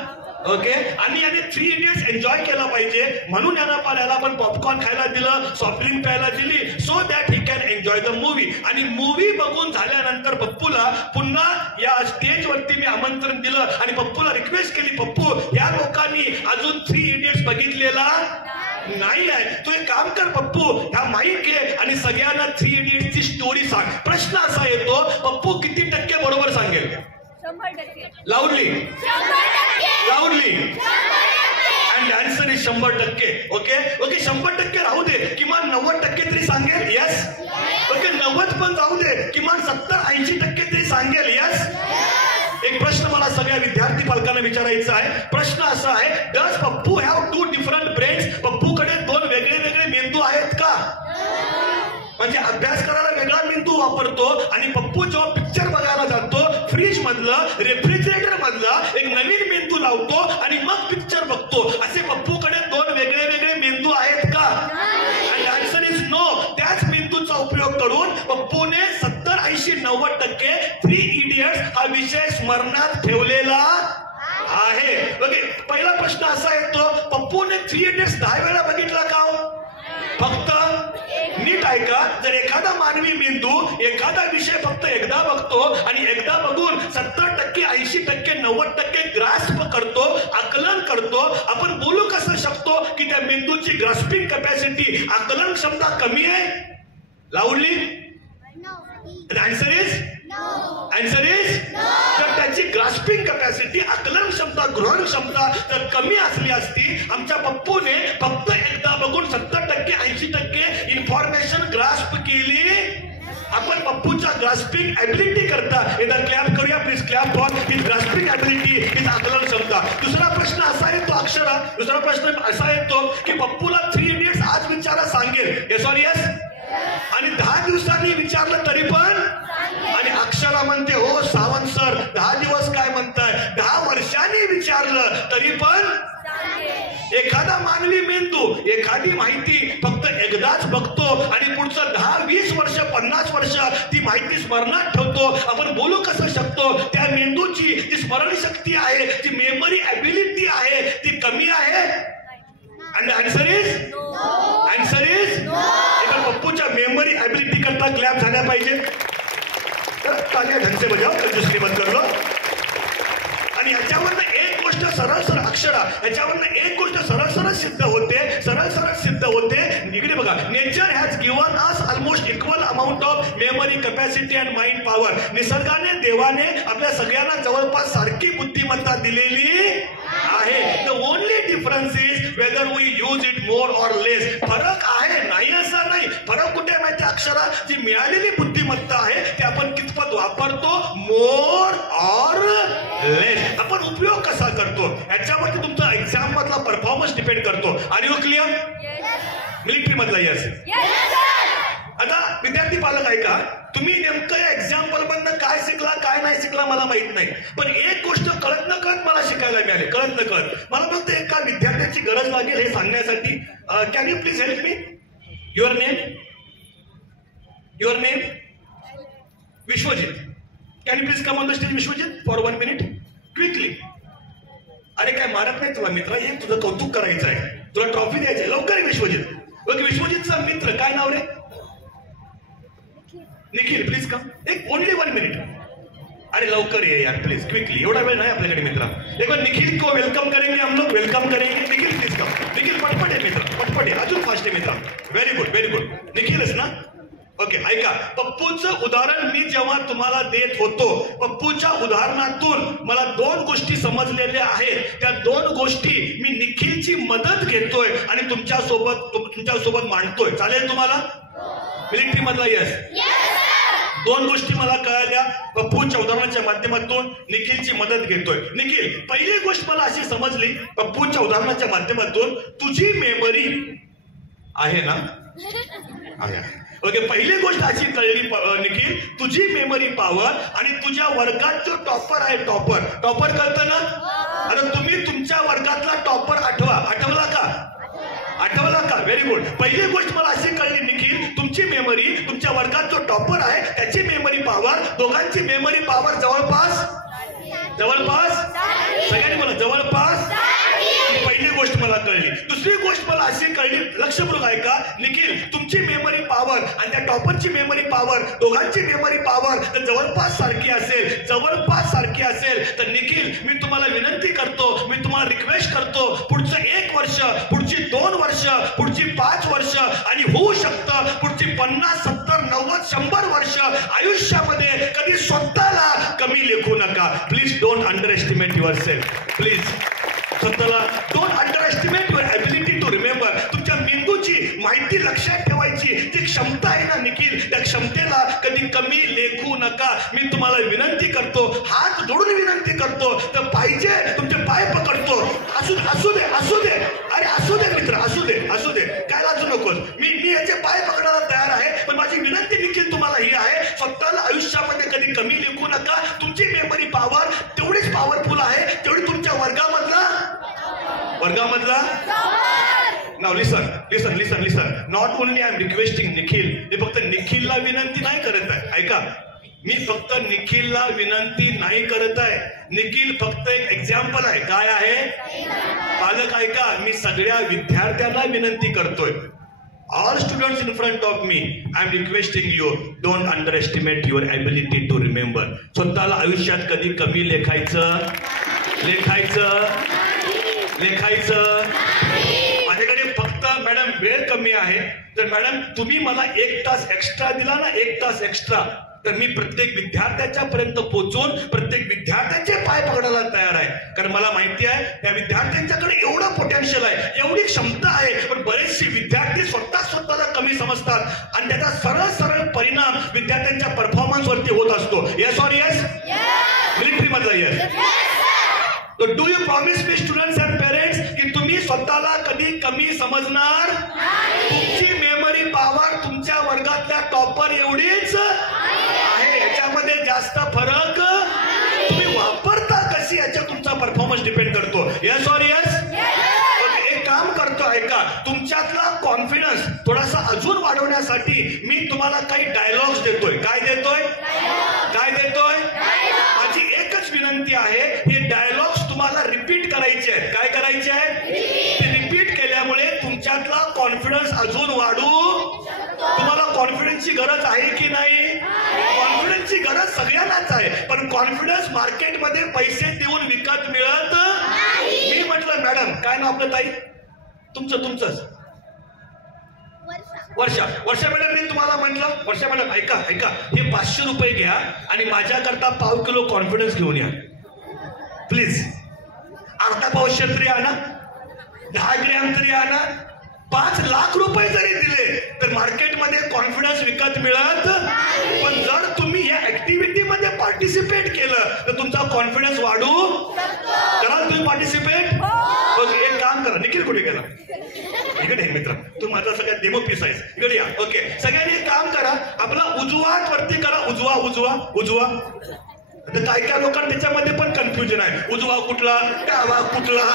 ओके, आणि याने 3 Idiots एन्जॉय केला पाहिजे म्हणून याला आपण पॉपकॉर्न खायला दिलं, सॉफ्ट ड्रिंक प्यायला दिली, so that he can enjoy the movie. आणि मूवी बघून झाल्यानंतर पप्पूला पुन्हा या स्टेजवरती मी आमंत्रण दिलं आणि पप्पूला रिक्वेस्ट केली, पप्पू या लोकांनी अजून 3 Idiots बघितलेला नाही आहे, तू एक काम कर पप्पू, ह्या माईक घे आणि सगळ्यांना 3 Idiots ची स्टोरी सांग. प्रश्न असा येतो, पप्पू किती टक्के बरोबर सांगेल? 100%. लाऊडली, लाऊडली. And answer is 100%. Okay okay, 100% राहू दे, किमान 90% तरी सांगेल. यस. ओके, 90 पण जाऊ दे, किमान 70-80% तरी सांगेल. यस. एक प्रश्न मला सगळ्या विद्यार्थी पालकांना विचारायचा आहे. प्रश्न असा आहे, does Pappu have 2 different brains? पप्पूकडे 2 वेगळे वेगळे मेंदू आहेत का? म्हणजे अभ्यास करायला वेगळा मेंदू वापरतो आणि पप्पू जेव्हा पिक्चर बघायला जातो, फ्रीज मधलं, रेफ्रिजरेटर मधलं एक नवीन मेंदू लावतो आणि मग पिक्चर बघतो. असे पप्पूकडे 2 वेगळे वेगळे मेंदू आहेत का? आणि आन्सर इज नो. त्याच मेंदूचा उपयोग करून पप्पूने 70-80-90% 3 Idiots हा विषय स्मरणात ठेवलेला आहे. ओके, पहिला प्रश्न असा येतो, पप्पूने 3 Idiots 10 वेळा बघितला का? फक्त नीट ऐका, जर एखादा मानवी मेंदू एखादा विषय फक्त एकदा बघतो आणि एकदा बघून 70%, 80%, 90% ग्रास्प करतो, आकलन करतो, आपण बोलू कसं शकतो की त्या मेंदूची ग्रास्पिंग कॅपॅसिटी, आकलन क्षमता कमी आहे? लाऊडली. आन्सर इज आन्सर इज तर त्याची ग्रास्पिंग कॅपॅसिटी, आकलन क्षमता, ग्रहण क्षमता जर कमी असली असती, आमच्या पप्पूने फक्त एकदा बघून 70%, 80% इन्फॉर्मेशन ग्रास्प केली. आपण पप्पूच्या ग्रास्पिंग ॲबिलिटी करता एकदा क्लॅप करूया please. Clap for his grasping ability, his आकलन क्षमता. दुसरा प्रश्न असा येतो अक्षरा, दुसरा प्रश्न असा येतो की पप्पूला 3 Idiots आज विचारा सांगेल? Yes or yes? आणि 10 दिवसांनी विचारलं तरी पण? आणि अक्षरा म्हणते, हो सावंत सर 10 दिवस काय म्हणताय, 10 वर्षांनी विचारलं तरी पण? एखादा मानवी मेंदू एखादी माहिती फक्त एकदाच बघतो आणि पुढचं 10, 20 वर्ष, 50 वर्ष ती माहिती स्मरणात ठेवतो. आपण बोलू कसं शकतो? त्या मेंदूची जी स्मरणशक्ती आहे, जी मेमरी ॲबिलिटी आहे, ती कमी आहे. आणि आन्सर इज आन्सर इज एका पप्पूच्या मेमरी ॲबिलिटी करता क्लॅप झाल्या पाहिजे. तर तालिया ढंग से बजाव, कंजूसली बंद कर लो. आणि याच्यावरनं एक गोष्ट सरळ सरळ अक्षरा, याच्यावरनं एक गोष्ट सरळ सरळ सिद्ध होते, सरळ सरळ सिद्ध होते. इकडे बघा, nature has given us almost equal amount of memory capacity and mind power. निसर्गाने, देवाने आपल्या सगळ्यांना जवळपास सारखी बुद्धिमत्ता दिलेली आहे. The only difference is whether we use it more or less. फरक आहे, नाही असं नाही. फरक कुठे माहिती अक्षरा? जी मिळालेली बुद्धिमत्ता आहे ते आपण कितपत वापरतो, मोर ऑर लेस. आपण उपयोग कसा करतो याच्यावरती तुमचा एक्झाम मधला परफॉर्मन्स डिपेंड करतो. Are you clear? मिलिटरी मधला यस. आता विद्यार्थी पालक ऐका, तुम्ही नेमकं या एक्झाम्पल मधनं काय शिकला काय नाही शिकला मला माहित नाही, पण एक गोष्ट कळत न कळत मला शिकायला मिळाली. कळत न कळत मला फक्त एका विद्यार्थ्याची गरज लागेल हे सांगण्यासाठी. Can you please help me? Your name? Your name? Vishwajit. Can you please come on the stage Vishwajit for 1 minute quickly. अरे काय मारत नाही तुला मित्रा, हे तुझं कौतुक करायचं आहे, तुला ट्रॉफी द्यायची आहे. लवकर विश्वजित. ओके, विश्वजितचा मित्र काय नाव रे? निखिल. Please come. एक ओनली 1 minute. अरे लवकर ये यार प्लीज क्विकली, एवढा वेळ नाही आपल्याकडे मित्रा. एक बार निखिल को वेलकम करेंगे हम लोग, वेलकम करेंगे. Nikhil please come. निखिल पटपट आहे मित्र, पटपट आहे, अजून फास्ट आहे मित्रा. Very good very good. निखिलच ना? ओके, ऐका. पप्पूचं उदाहरण मी जेव्हा तुम्हाला देत होतो, पप्पूच्या उदाहरणातून मला 2 गोष्टी समजलेल्या आहेत. त्या 2 गोष्टी मी निखिलची मदत घेतोय आणि तुमच्यासोबत मांडतोय. चालेल तुम्हाला? मिलिटरी मधला यस. 2 गोष्टी मला कळाल्या पप्पूच्या उदाहरणाच्या माध्यमातून, निखिलची मदत घेतोय. निखिल, पहिली गोष्ट मला अशी समजली पप्पूच्या उदाहरणाच्या माध्यमातून, तुझी मेमरी आहे ना? आहे. ओके, पहिली गोष्ट अशी कळली निखिल, तुझी मेमरी पॉवर आणि तुझ्या वर्गात जो टॉपर आहे, टॉपर कळतं ना? अरे तुम्ही तुमच्या वर्गातला टॉपर आठवला का? Very good. पहिली गोष्ट मला अशी कळली निखिल, तुमची मेमरी, तुमच्या वर्गात जो टॉपर आहे त्याची मेमरी पॉवर, दोघांची मेमरी पॉवर जवळपास सगळ्यांनी बोला जवळपास. पहिली गोष्ट मला कळली. दुसरी गोष्ट मला अशी कळली, लक्षपूर्वक ऐका निखिल, तुमची मेमरी पॉवर आणि त्या टॉपरची मेमरी पॉवर, दोघांची मेमरी पॉवर तर जवळपास सारखी असेल तर निखिल, मी तुम्हाला विनंती करतो, मी तुम्हाला रिक्वेस्ट करतो, पुढचं 1 वर्ष, पुढची 2 वर्ष, पुढची 5 वर्ष आणि होऊ शकतं पुढची 50, 70, 90, 100 वर्ष आयुष्यामध्ये कधी स्वतःला कमी लेखू नका. Please don't underestimate your self. Please स्वतःला don't underestimate your ability to remember. तुमच्या मेंदूची माहिती लक्षात ठेवायची जी क्षमता आहे ना निखिल, त्या क्षमतेला कधी कमी लेखू नका. मी तुम्हाला विनंती करतो, हात जोडून विनंती करतो, तर पाहिजे तुमचे पाय पकडतो. असू दे अरे असू दे मित्र, असू दे काय लाजू नकोस. मी याचे पाय पकडायला तयार आहे, पण माझी विनंती निखिल तुम्हाला ही आहे, स्वतःला आयुष्यामध्ये कधी कमी लेखू नका. तुमची मेमरी पॉवर तेवढीच पॉवरफुल आहे तेवढी तुमच्या वर्गामधला. नाव listen. Not only I am requesting Nikhil, मी फक्त निखिलला विनंती नाही करत आहे. ऐका, मी फक्त निखिलला विनंती नाही करत आहे. निखिल फक्त एक एक्झाम्पल आहे. काय आहे? पालक ऐका, मी सगळ्या विद्यार्थ्यांना विनंती करतोय. All students in front of me, I am requesting you, don't underestimate your ability to remember. स्वतःला आयुष्यात कधी कमी लेखायचं. माझ्याकडे फक्त मॅडम वेळ कमी आहे, तर मॅडम तुम्ही मला 1 तास एक्स्ट्रा दिला ना, 1 तास एक्स्ट्रा, तर मी प्रत्येक विद्यार्थ्याच्या पर्यंत पोहोचून प्रत्येक विद्यार्थ्याचे पाय पकडायला तयार आहे. कारण मला माहिती आहे त्या विद्यार्थ्यांच्याकडे एवढं पोटेन्शियल आहे, एवढी क्षमता आहे, पण बरेचसे विद्यार्थी स्वतःला कमी समजतात आणि त्याचा सरळ परिणाम विद्यार्थ्यांच्या परफॉर्मन्स वरती होत असतो. Yes or yes? मिलिटरी मधला yes. So do you promise me students and parents की तुम्ही स्वतःला कधी कमी समजणार? तुमची मेमरी पॉवर तुमच्या वर्गातल्या टॉपर एवढीच आहे, याच्यामध्ये जास्त फरक. तुम्ही वापरता कशी याच्यावर तुमचा परफॉर्मन्स डिपेंड करतो. Yes or yes? एक काम करतो ऐका, तुमच्यातला कॉन्फिडन्स थोडासा अजून वाढवण्यासाठी मी तुम्हाला काही डायलॉग्स देतोय. काय देतोय? माझी एकच विनंती आहे, हे डायलॉग्स तुम्हाला रिपीट करायचे आहेत. काय करायचे आहे? ते रिपीट केल्यामुळे तुमच्यातला कॉन्फिडन्स अजून वाढू. तुम्हाला कॉन्फिडन्सची गरज आहे की नाही? कॉन्फिडन्सची गरज सगळ्यांनाच आहे, पण कॉन्फिडन्स मार्केटमध्ये पैसे देऊन विकत मिळत. मी म्हटलं मॅडम काय नाव आपलं ताई? तुमचंच वर्षा मॅडम. मी तुम्हाला म्हटलं वर्षा मॅडम ऐका हे 500 रुपये घ्या आणि माझ्याकरता पाव किलो कॉन्फिडन्स घेऊन या प्लीज. अर्धा पावशेर तरी आणा, 10 ग्रॅम तरी आणा. 5 लाख रुपये जरी दिले तर मार्केटमध्ये कॉन्फिडन्स विकत मिळत. पण जर तुम्ही या ऍक्टिव्हिटीमध्ये पार्टिसिपेट केलं तर तुमचा कॉन्फिडन्स वाढू. कराल तुम्ही पार्टिसिपेट? एक काम करा, निखिल कुठे गेला? इकडे मित्र, तू माझा सगळ्यात डेमो पीस आहेस, इकडे या. ओके, सगळ्यांनी एक काम करा, आपला उजवा वरती करा. उजवा. तर काय लोकांना त्याच्यामध्ये पण कन्फ्युजन आहे, उजवा कुठला, डावा कुठला,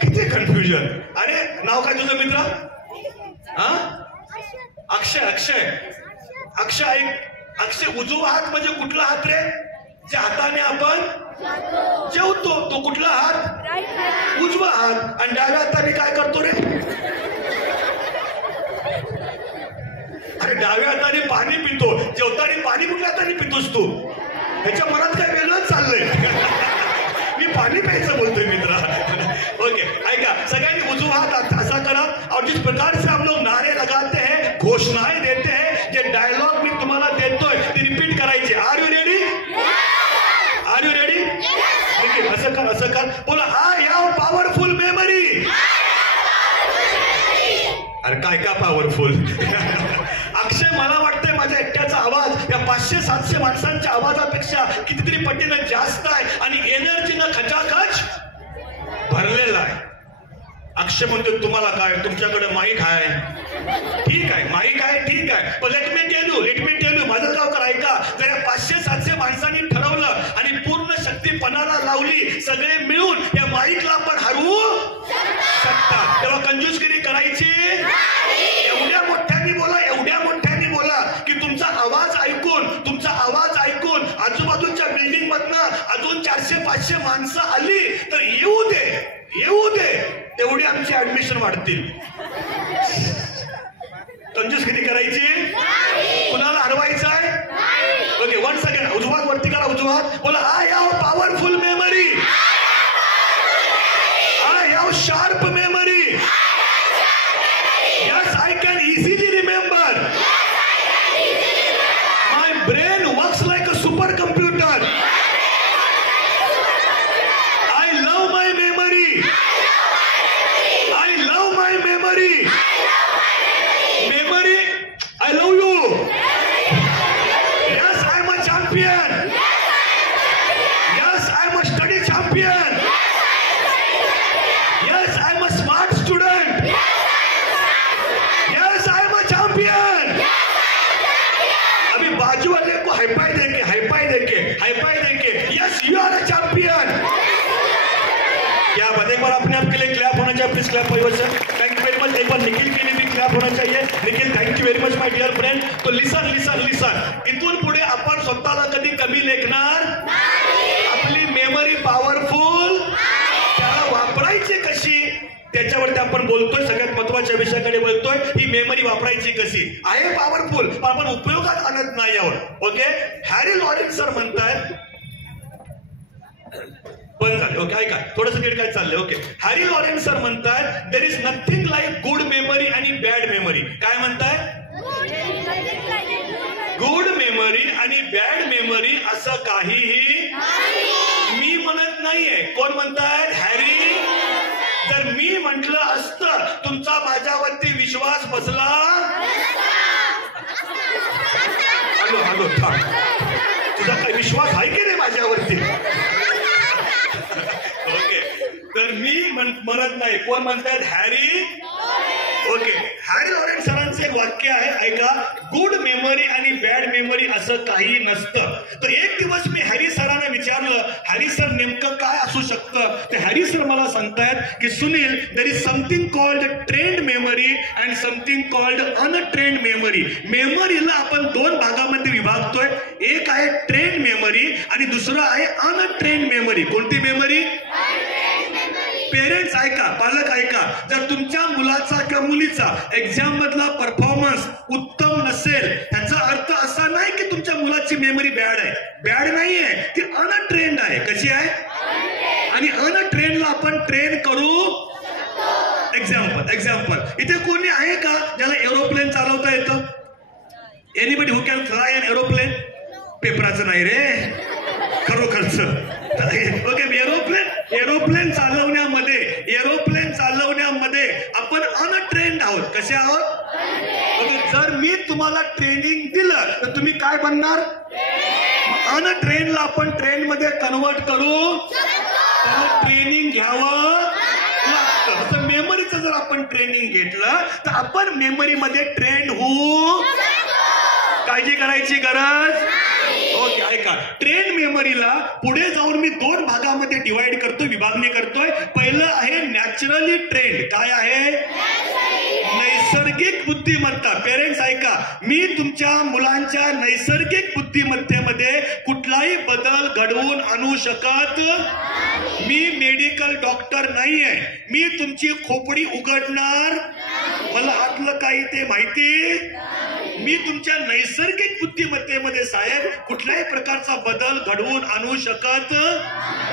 किती कन्फ्युजन. अरे नाव काय तुझं मित्र? अक्षय. अक्षय ऐक, अक्षय उजवा हात म्हणजे कुठला हात रे? ज्या हाताने आपण जेवतो तो कुठला हात? उजवा हात. आणि डाव्या हाताने काय करतो रे? अरे डाव्या हाताने पाणी पितो. जेवताना पाणी कुठल्या हाताने पितोस तू? त्याच्या मनात काय वेगळंच चाललंय. मी पाणी प्यायचं बोलतोय मित्रा. ओके ऐका, सगळ्यांनी उजवा हात असा करा. और जिस प्रकार से हम लोग नारे लगाते हैं, घोषणाएं देते हैं, जे डायलॉग मी तुम्हाला देतोय ते रिपीट करायचे. Are you ready? Are you ready? Okay असं कर, असं कर. बोला आय हॅव पॉवरफुल मेमरी. अरे काय का पॉवरफुल? अक्षय मला वाटतंय माझ्या एकट्याचा आवाज या 500-700 माणसांच्या आवाजापेक्षा कितीतरी पटीनं जास्त आहे आणि एनर्जीनं खचाखच भरलेला आहे. अक्षय म्हणतो तुम्हाला काय, तुमच्याकडे माईक आहे, ठीक आहे, माईक आहे, ठीक आहे, पण लेट मी टेल यू माझं गावकर ऐका, जर या 500-700 माणसांनी ठरवलं आणि पूर्ण शक्ती पणाला लावली, सगळे मिळून या माईकला आपण हरवू शकतात. तेव्हा कंजूसगिरी करायची. एवढ्या मोठ्याने बोला की तुमचा आवाज ऐकून आजूबाजूच्या बिल्डिंग मधनं अजून 400-500 माणसं आली तर येऊ दे, तेवढी आमची ऍडमिशन वाढतील. कंजूसगिरी करायची. कुणाला हरवायचं आहे? Okay one second. उजवा हात वरती करा, उजवा हात. बोला I have powerful memory. I have sharp memory. Yes I can easily remember. My brain works like a super computer. I love my memory. Memory, I love you. Yes, I'm a champion. Yes, I'm a study champion. Yes, I'm a smart student. Yes, I'm a champion. अभी बाजू वाले को hi-fi देके. Yes, you are a champion. क्या बात, एक बार अपने आप के लिए क्लैप होना चाहिए. Please clap for yourself. Thank you very much. एक बार निखिल के लिए भी क्लैप होना चाहिए. Nikhil thank you very much my dear friend. तो लिसन. इथून पुढे आपण स्वतःला कधी कमी लेखणार नाही. आपली मेमरी पॉवरफुल, त्याला वापरायची कशी त्याच्यावरती आपण बोलतोय. सगळ्यात महत्वाच्या विषयाकडे बोलतोय. ही मेमरी वापरायची कशी आहे पॉवरफुल, पण आपण उपयोगात आणत नाही यावर. ओके हॅरी लॉरेन्स सर म्हणतायत बंद झाले. ओके ऐका थोडंसं नीट काय चाललंय. ओके हॅरी लॉरेन्स सर म्हणतायत there is nothing like good memory आणि बॅड मेमरी. काय म्हणताय? गुड मेमरी आणि बॅड मेमरी असं काहीही मी म्हणत नाहीये. कोण म्हणतायत? हॅरी. जर मी म्हटलं असतं तुमचा माझ्यावरती विश्वास बसला. हॅलो तुझा काही विश्वास आहे की नाही माझ्यावरती? ओके तर मी म्हणत नाही. कोण म्हणतात? हॅरी. ओके हॅरी लॉरेन्स सरांचं एक वाक्य आहे ऐका. गुड मेमरी आणि बॅड मेमरी असं काही नसतं. तर एक दिवस मी हॅरी सरांना विचारलं हॅरी सर नेमकं काय असू शकतं. तर हॅरी सर मला सांगतायत की Sunil there is something called trained memory and something called untrained memory. मेमरीला आपण 2 भागामध्ये विभागतोय. एक आहे ट्रेंड मेमरी आणि दुसरं आहे अनट्रेंड मेमरी. कोणती मेमरी? पेरेंट्स ऐका, पालक ऐका, जर तुमच्या मुलाचा किंवा मुलीचा एक्झाम मधला परफॉर्मन्स उत्तम नसेल त्याचा अर्थ असा नाही की तुमच्या मुलाची मेमरी बॅड आहे. बॅड नाहीये, ती अनट्रेंड आहे. कशी आहे? आणि अनट्रेंडला आपण ट्रेन करू. एक्झाम्पल इथे कोणी आहे का ज्याला एरोप्लेन चालवता येतं? Anybody who can fly an aeroplane? पेपराचं नाही रे, खरोखरचं. ओके एरोप्लेन चालवण्यामध्ये आपण अनट्रेंड आहोत. कसे आहोत? ओके जर मी तुम्हाला ट्रेनिंग दिलं तर तुम्ही काय बनणार? अनट्रेंडला आपण ट्रेन मध्ये कन्वर्ट करू. त्याला ट्रेनिंग घ्यावं लागतं. मेमरीचं जर आपण ट्रेनिंग घेतलं तर आपण मेमरीमध्ये ट्रेंड होऊ. काळजी करायची गरज. ओके ऐका ट्रेंड मेमरीला पुढे जाऊन मी 2 भागामध्ये विभागणी करतोय. पहिलं आहे नॅचरली ट्रेंड. काय आहे? नैसर्गिक बुद्धिमत्ता. पेरेंट्स ऐका, मी तुमच्या मुलांच्या नैसर्गिक बुद्धिमत्तेमध्ये कुठलाही बदल घडवून आणू शकत. मी मेडिकल डॉक्टर नाहीये. मी तुमची खोपडी उघडणार, मला आतलं काही ते माहिती. मी तुमच्या नैसर्गिक बुद्धिमत्तेमध्ये साहेब कुठल्याही प्रकारचा बदल घडवून आणू शकत.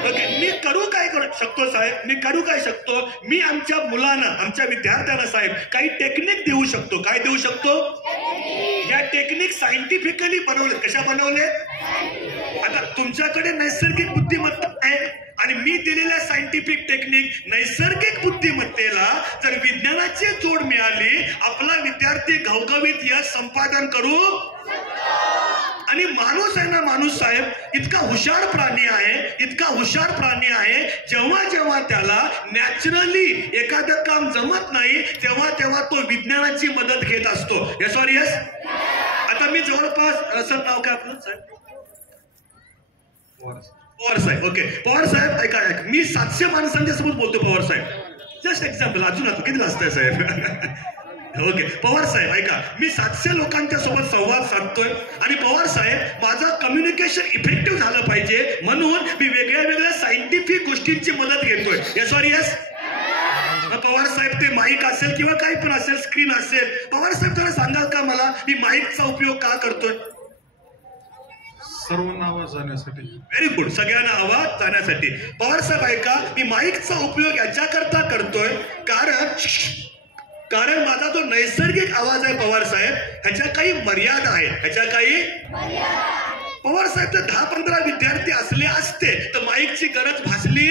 ओके, मी करू काय शकतो साहेब? मी करू काय शकतो? मी आमच्या मुलांना, आमच्या विद्यार्थ्यांना साहेब काही टेक्निक देऊ शकतो. काय देऊ शकतो? या टेक्निक सायंटिफिकली बनवले. कशा बनवले? आता तुमच्याकडे नैसर्गिक बुद्धिमत्ता आहे आणि मी दिलेल्या सायंटिफिक टेक्निक, नैसर्गिक बुद्धिमत्तेला जर विज्ञानाची जोड मिळाली, आपला विद्यार्थी घवघवीत यश संपादन करू. आणि माणूस आहे ना, माणूस साहेब इतका हुशार प्राणी आहे, इतका हुशार प्राणी आहे, जेव्हा जेव्हा त्याला नॅचरली एखादं काम जमत नाही तेव्हा तेव्हा तो विज्ञानाची मदत घेत असतो. Yes or yes? आता मी जवळपास, सर नाव काय आपलं साहेब? पवार साहेब. ओके, पवार साहेब ऐका, मी 700 माणसांच्या सोबत बोलतो. पवार साहेब, जस्ट एक्झाम्पल, अजून आता किती वाजताय साहेब? ओके, पवार साहेब ऐका, मी 700 लोकांच्या सोबत संवाद साधतोय आणि पवार साहेब माझं कम्युनिकेशन इफेक्टिव्ह झालं पाहिजे म्हणून मी वेगळ्या वेगळ्या सायंटिफिक गोष्टींची मदत घेतोय. Yes or yes? पवार साहेब ते माईक असेल किंवा काही पण असेल, स्क्रीन असेल, पवार साहेब जरा सांगाल का मला मी माईकचा उपयोग का करतोय? सर्वांना आवाज जाण्यासाठी. व्हेरी गुड, सगळ्यांना आवाज जाण्यासाठी. पवार साहेब ऐका, मी माईकचा उपयोग याच्याकरता करतोय कारण माझा जो नैसर्गिक आवाज आहे पवार साहेब, ह्याच्या काही मर्यादा आहेत. ह्याच्या काही पवार साहेब तर 10-15 विद्यार्थी असले असते तर माईकची गरज भासली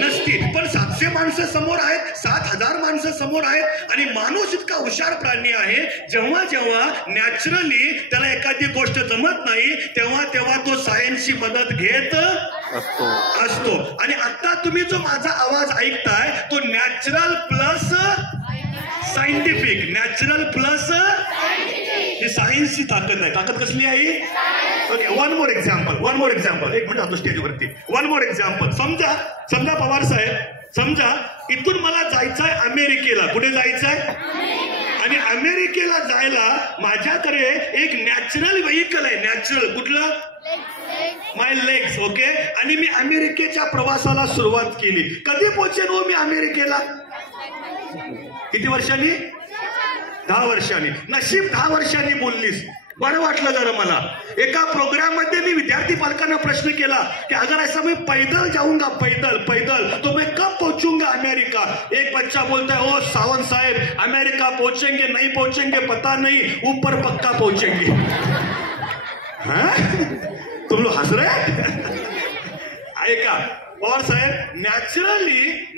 नसती. पण 700 माणसं समोर आहेत, 7,000 माणसं समोर आहेत आणि माणूस इतका हुशार प्राणी आहे, जेव्हा जेव्हा नॅचरली त्याला एखादी गोष्ट जमत नाही तेव्हा तेव्हा तो सायन्सची मदत घेत असतो. आणि आता तुम्ही जो माझा आवाज ऐकताय तो natural plus scientific, natural plus ही सायन्सची ताकद आहे. ताकद कसली आहे? Okay, one more example. एक मिनिट, स्टेजवरती वन मोर एक्झाम्पल. समजा पवार साहेब, समजा इथून मला जायचंय अमेरिकेला. कुठे जायचंय? आणि अमेरिकेला जायला माझ्याकडे एक नॅचरल व्हेइकल आहे. नॅचरल कुठलं? माय लेग्स. ओके, आणि मी अमेरिकेच्या प्रवासाला सुरुवात केली. कधी पोहोचेन हो मी अमेरिकेला? किती वर्षांनी? 10 वर्षांनी. नशीब 10 वर्षांनी बोललीस, बरं वाटलं जरा मला. एका प्रोग्राम मध्ये मी विद्यार्थी पालकांना प्रश्न केला कि अगर ऐसा मैं पैदल जाऊंगा, पैदल तो मैं कब पहुंचूंगा अमेरिका? एक बच्चा बोलता है, ओ सावंत साहेब अमेरिका पहुंचेंगे नहीं पहुंचेंगे पता नहीं, ऊपर पक्का पहुंचेंगे. तुम लोग हंस रहे? ऐका पवार साहेब,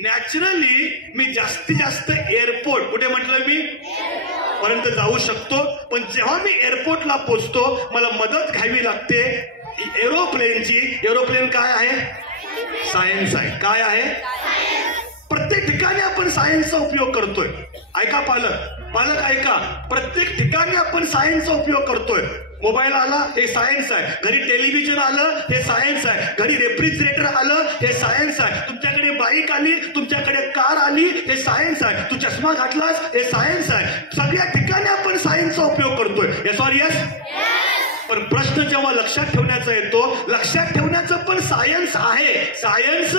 नॅचरली मी जास्तीत जास्त एअरपोर्ट, कुठे म्हटलं मी, पर्यंत जाऊ शकतो. पण जेव्हा मी एअरपोर्टला पोहोचतो मला मदत घ्यावी लागते एरोप्लेनची. एरोप्लेन काय आहे? सायन्स आहे. काय आहे? प्रत्येक ठिकाणी आपण सायन्सचा उपयोग करतोय. ऐका पालक ऐका, प्रत्येक ठिकाणी आपण सायन्सचा उपयोग करतोय. मोबाईल आला हे सायन्स आहे, घरी टेलिव्हिजन आलं हे सायन्स आहे, घरी रेफ्रिजरेटर आलं हे सायन्स आहे, तुमच्याकडे बाईक आली, तुमच्याकडे कार आली हे सायन्स आहे, तू चष्मा घातलास हे सायन्स आहे. सगळ्या ठिकाणी आपण सायन्सचा उपयोग करतोय. Yes or yes? पण प्रश्न जेव्हा लक्षात ठेवण्याचा येतो, लक्षात ठेवण्याचं पण सायन्स आहे. सायन्स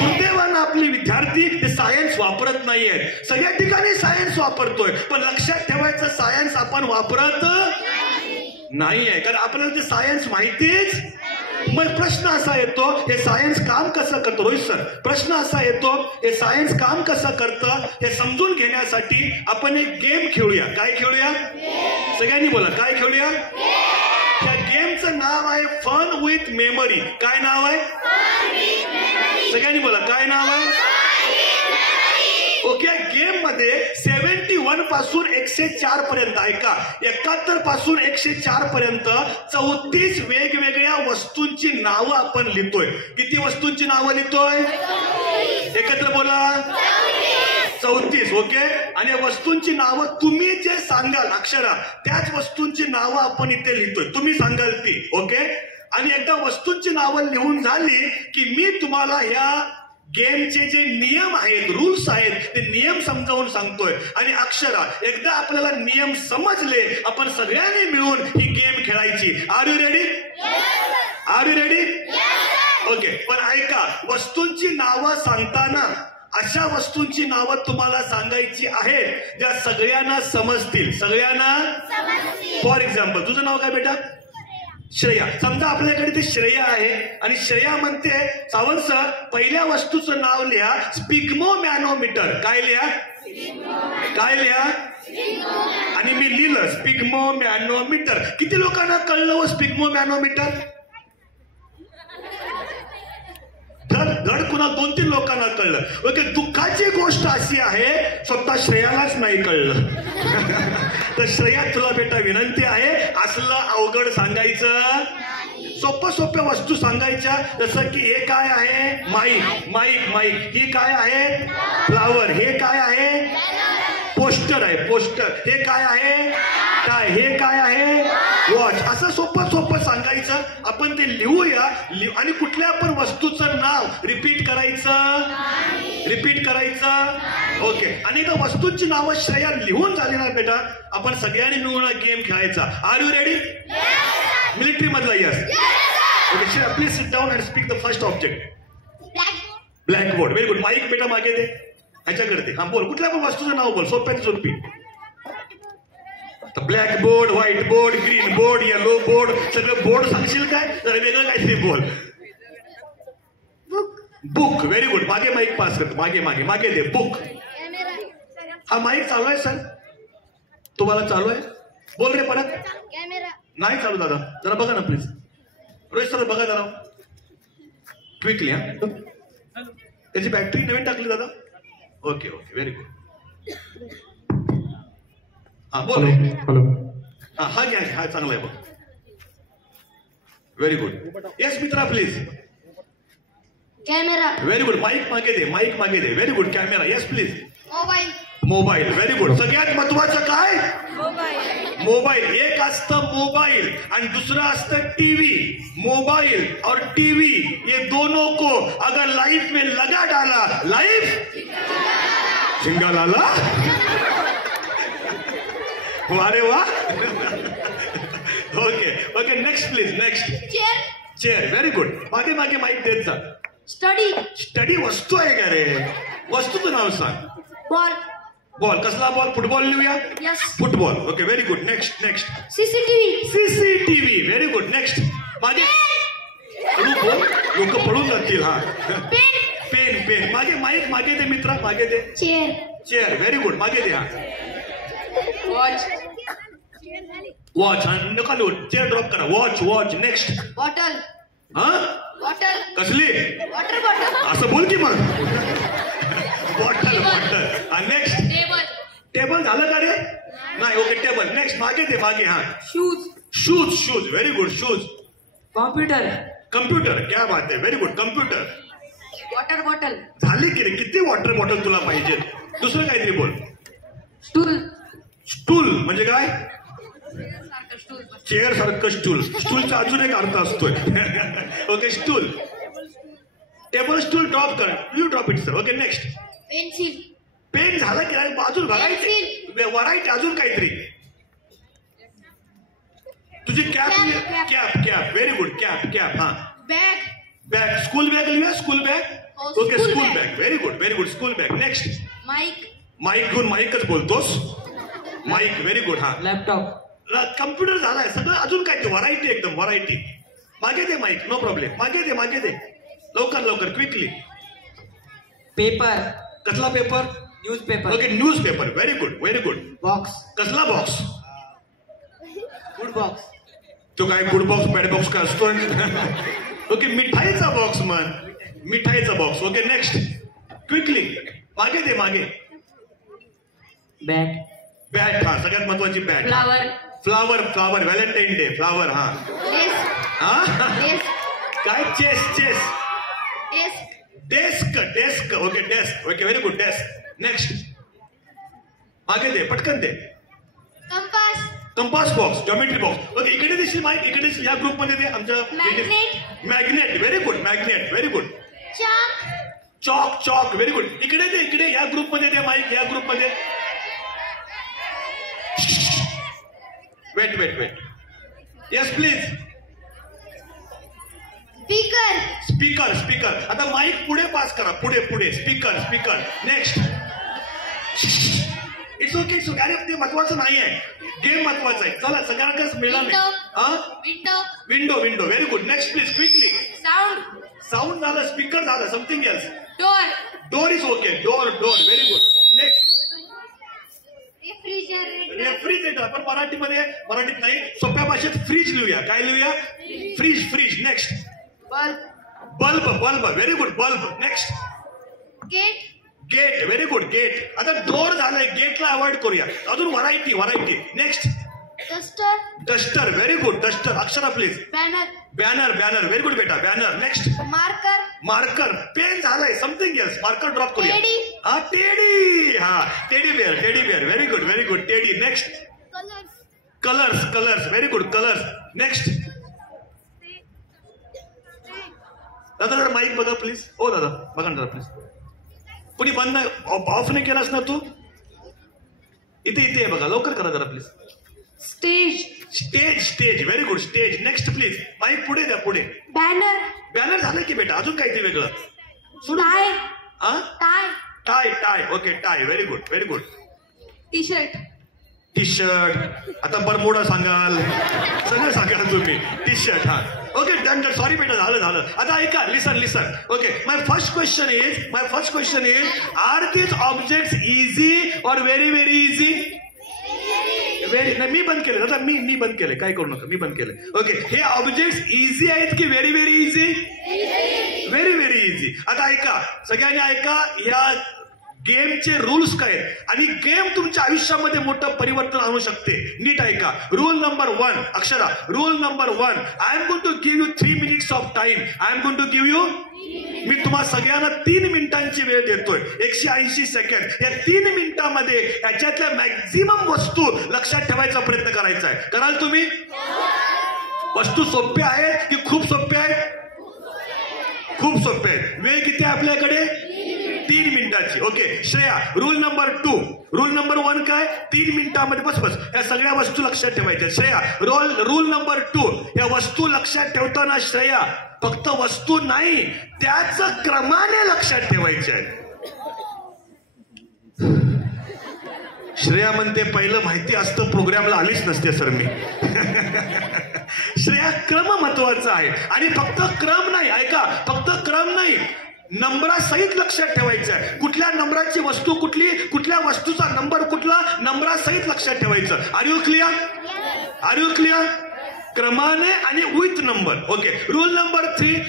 दुर्दैवानं आपले विद्यार्थी हे सायन्स वापरत नाहीये. सगळ्या ठिकाणी सायन्स वापरतोय पण लक्षात ठेवायचं सायन्स आपण वापरत नाहीये, कारण आपल्याला ते सायन्स माहितीच. मग प्रश्न असा येतो, हे सायन्स काम कसं करतं? रोहित सर, प्रश्न असा येतो, हे सायन्स काम कसं करतं हे समजून घेण्यासाठी आपण एक गेम खेळूया. काय खेळूया? सगळ्यांनी बोला, काय खेळूया? त्या गेमचं नाव आहे फन विथ मेमरी. काय नाव आहे? सगळ्यांनी बोला, काय नाव आहे? ओके, गेम मध्ये 71 पासून 104 पर्यंत, ऐका, 71 पासून 104 पर्यंत 34 वेगवेगळ्या वस्तूंची नावं आपण लिहितोय. किती वस्तूंची नावं लिहितोय? एकत्र बोला, 34. ओके, आणि वस्तूंची नावं तुम्ही जे सांगाल अक्षरा त्याच वस्तूंची नावं आपण इथे लिहितोय. तुम्ही सांगाल ती. ओके, आणि एकदा वस्तूंची नावं लिहून झाली की मी तुम्हाला ह्या गेमचे जे नियम आहेत, रूल्स आहेत, ते नियम समजावून सांगतोय. आणि अक्षरा, एकदा आपल्याला नियम समजले, आपण सगळ्यांनी मिळून ही गेम खेळायची. Are you ready? Are you ready? Okay. पण ऐका, वस्तूंची नावं सांगताना अशा वस्तूंची नावं तुम्हाला सांगायची आहेत ज्या सगळ्यांना समजतील. सगळ्यांना. फॉर एक्झाम्पल, तुझं नाव काय बेटा? श्रेया. समजा आपल्याकडे ते श्रेया आहे आणि श्रेया म्हणते, सावंत सर, पहिल्या वस्तूचं नाव लिहा स्पिग्मो मॅनोमीटर. काय लिहा? काय लिहा? आणि मी लिहिलं स्पिग्मो मॅनोमीटर. किती लोकांना कळलं व स्पिग्मो मॅनोमीटर? धड कुणा 2-3 लोकांना कळलं. ओके. दुःखाची गोष्ट अशी आहे, स्वतः श्रेयालाच नाही कळलं. तर श्रेया, तुला बेटा विनंती आहे, असलं अवघड सांगायचं, सोप्या वस्तू सांगायच्या. जसं की हे काय आहे? माईक. Mic mic. ही काय आहे? फ्लावर. हे काय आहे? पोस्टर आहे. पोस्टर. हे काय आहे? काय? हे काय आहे? वॉच. असं सोपं सांगायचं. आपण ते लिहूया. आणि कुठल्या पण वस्तूचं नाव रिपीट करायचं. रिपीट करायचं. ओके. आणि त्या वस्तूंची नावं श्रेया लिहून झाली ना बेटा, आपण सगळ्यांनी मिळून गेम खेळायचा. Are you ready? मिलिटरी मधला. Yes. Okay. Shreya, please sit down and speak the first object. Blackboard. Very good. Mic बेटा मागे दे. ह्याच्याकडे दे. हा, बोल. कुठल्या पण वस्तूचं नाव बोल, सोप्यात सोपी. Black board, white board, green board, yellow board, सगळं बोर्ड सांगशील काय? तर वेगळं काहीतरी बोल. बुक. Very good. मागे माईक पास कर. मागे दे. बुक. हा माईक चालू आहे सर? तुम्हाला चालू आहे? बोल रे परत. नाही चालू दादा, जरा बघा ना प्लीज. रोहित सर बघा जरा क्विकली. हा, त्याची बॅटरी नवीन टाकली दादा. ओके. Very good. हा बोल. हा घ्या. हा चांगला आहे बघ. Very good. येस मित्रा please. Camera. Very good. Mike मागे दे. Very good. Camera. Yes please. Mobile. Very good. सगळ्यात महत्वाचं काय? मोबाईल. एक असतं मोबाईल आणि दुसरं असतं टीव्ही. मोबाईल और टीव्ही ये दोनों को अगर लाइफ में लगा डाला, लाइफ सिंगा लाला. अरे वा. Okay. Next please. Next. Chair. Very good. मागे माईक देत जा. स्टडी वस्तू आहे का रे? वस्तूचं नाव सांग. बॉल. कसला बॉल? फुटबॉल लिहूया. Football. Okay. Very good. Next. CCTV. Very good. Next. मागे लोक पळून जातील. हा. पेन. मागे माईक मागे दे मित्रा. मागे दे. चेअर. Very good. मागे दे. हा. वॉच. नका लिहू. चेअर ड्रॉप करा. वॉच. नेक्स्ट. बॉटल. हा. बॉटल. कसली? Water bottle. असं बोल की मग. बॉटल. नेक्स्ट. टेबल झालं का रे? नाही. ओके. टेबल. नेक्स्ट. मागे दे. हा. Shoes. Very good. Shoes. Computer. क्या बात आहे. Very good. Computer. Water bottle. झाली की रे? किती वॉटर बॉटल तुला पाहिजे? दुसरं काहीतरी बोल. स्टूल म्हणजे काय? चेअर सारखं स्टूल. स्टूलचा अजून एक अर्थ असतोय. Okay. Stool. Table stool drop कर. You drop it sir. Okay. Next. Pen झालं की नाही? अजून व्हरायटी अजून काहीतरी. तुझी कॅप. Very good. कॅप. हा. बॅग. स्कूल बॅग लिहूया. School bag. Okay. School bag. Very good. School bag. Next. Mike घेऊन माईकच बोलतोस. माईक. Very good. हा. लॅपटॉप. कम्प्युटर झालाय सगळं. अजून काय ते? व्हरायटी. एकदम व्हरायटी. मागे दे माईक. No problem. मागे दे. लवकर क्विकली. पेपर. कसला paper? Newspaper. Okay. Newspaper. Very good. Box. कसला बॉक्स? Good box. तो काय गुड बॉक्स बॅड बॉक्स काय असतोय? ओके. मिठाईचा बॉक्स म्हण. मिठाईचा बॉक्स. ओके. नेक्स्ट. क्विकली. मागे दे. बॅट. हा. सगळ्यात महत्वाची bat. Flower. Valentine day. Flower. हा. काय? Chess. Desk. Okay. Desk. Okay. Very good. Desk. Next. मागे दे. पटकन दे. Compass box. Geometry box. Okay. इकडे दिसली माईक. इकडे या ग्रुप मध्ये दे. आमच्या magnet. Very good. Magnet. Very good. Chalk chalk. Very good. इकडे दे, इकडे या ग्रुपमध्ये दे माईक, या ग्रुपमध्ये. वेट. Yes please. स्पीकर. आता माईक पुढे पास करा, पुढे. स्पीकर. नेक्स्ट. It's okay. अरे ते महत्वाचं नाही आहे, गेम महत्वाचा आहे. चला सगळ्यांनाच मिळालं. Window. Very good. Next please quickly. Sound झालं, स्पीकर झालं, something else. Door is okay. Door. Very good. Next. Refrigerator. आपण मराठीत नाही, सोप्या भाषेत फ्रीज लिहूया. काय लिहूया? Fridge. Next. Bulb. Very good. Bulb. Next. Gate. Very good. Gate. आता डोर झालंय, गेटला अवॉइड करूया. अजून variety. Next. Duster. Very good. Duster. Akshara please. Banner. Very good बेटा. बॅनर. नेक्स्ट. मार्कर. पेन झालंय, समथिंग एल्स. मार्कर ड्रॉप करूया. Teddy. Teddy bear. Very good. Teddy. Next. Colours. Very good. Colours. Next. दादा जरा mic बघा please. हो दादा बघा ना प्लीज. कुणी बंद नाही, ऑफ नाही केलास ना तू? इथे बघा, लवकर करा जरा please. Stage. Very good. Stage. Next please. Mic पुढे द्या, पुढे. बॅनर झालं की बेटा, अजून काय ते वेगळं? Tie. Okay. Tie. Very good. T shirt. आता बरमुडा सांगाल, सगळं सांगाल तुम्ही. T shirt. Okay. Done. Sorry बेटा, झालं. आता ऐका, listen. Okay. My first question is are this objects easy or very easy? नाही, मी बंद केले दादा. मी बंद केले, काय करू नका, मी बंद केले. ओके. हे ऑब्जेक्ट्स इझी आहेत की व्हेरी इझी? Very easy. आता ऐका, सगळ्यांनी ऐका, या गेमचे रूल्स काय आणि गेम तुमच्या आयुष्यामध्ये मोठं परिवर्तन आणू शकते. नीट ऐका. Rule number 1. Akshara. Rule number 1. I am going to give you 3 minutes of time. मी तुम्हाला सगळ्यांना 3 मिनिटांची वेळ देतोय. 180 सेकंड. या 3 मिनिटांमध्ये याच्यातल्या मॅक्झिमम वस्तू लक्षात ठेवायचा प्रयत्न करायचा आहे. कराल तुम्ही? वस्तू सोप्या आहेत की खूप सोप्या आहेत? खूप सोप्या आहेत. वेळ किती आहे आपल्याकडे? 3 मिनिटाची. Okay. Shreya. Rule number 2. Rule number 1 काय? 3 मिनिटांमध्ये बस या सगळ्या वस्तू लक्षात ठेवायच्या. श्रेया. Rule number 2. या वस्तू लक्षात ठेवताना श्रेया, फक्त वस्तू नाही, त्याच क्रमाने लक्षात ठेवायच्या आहेत. श्रेया म्हणते पहिलं माहिती असतं प्रोग्रामला आलीच नसते सर मी. श्रेया, क्रम महत्वाचा आहे आणि फक्त क्रम नाही, ऐका, फक्त क्रम नाही, नंबरासहित लक्षात ठेवायचं आहे. कुठल्या नंबराची वस्तू कुठली, कुठल्या वस्तूचा नंबर कुठला, नंबरासहित लक्षात ठेवायचं. Are you clear? क्रमाने आणि with number. Okay. Rule number 3.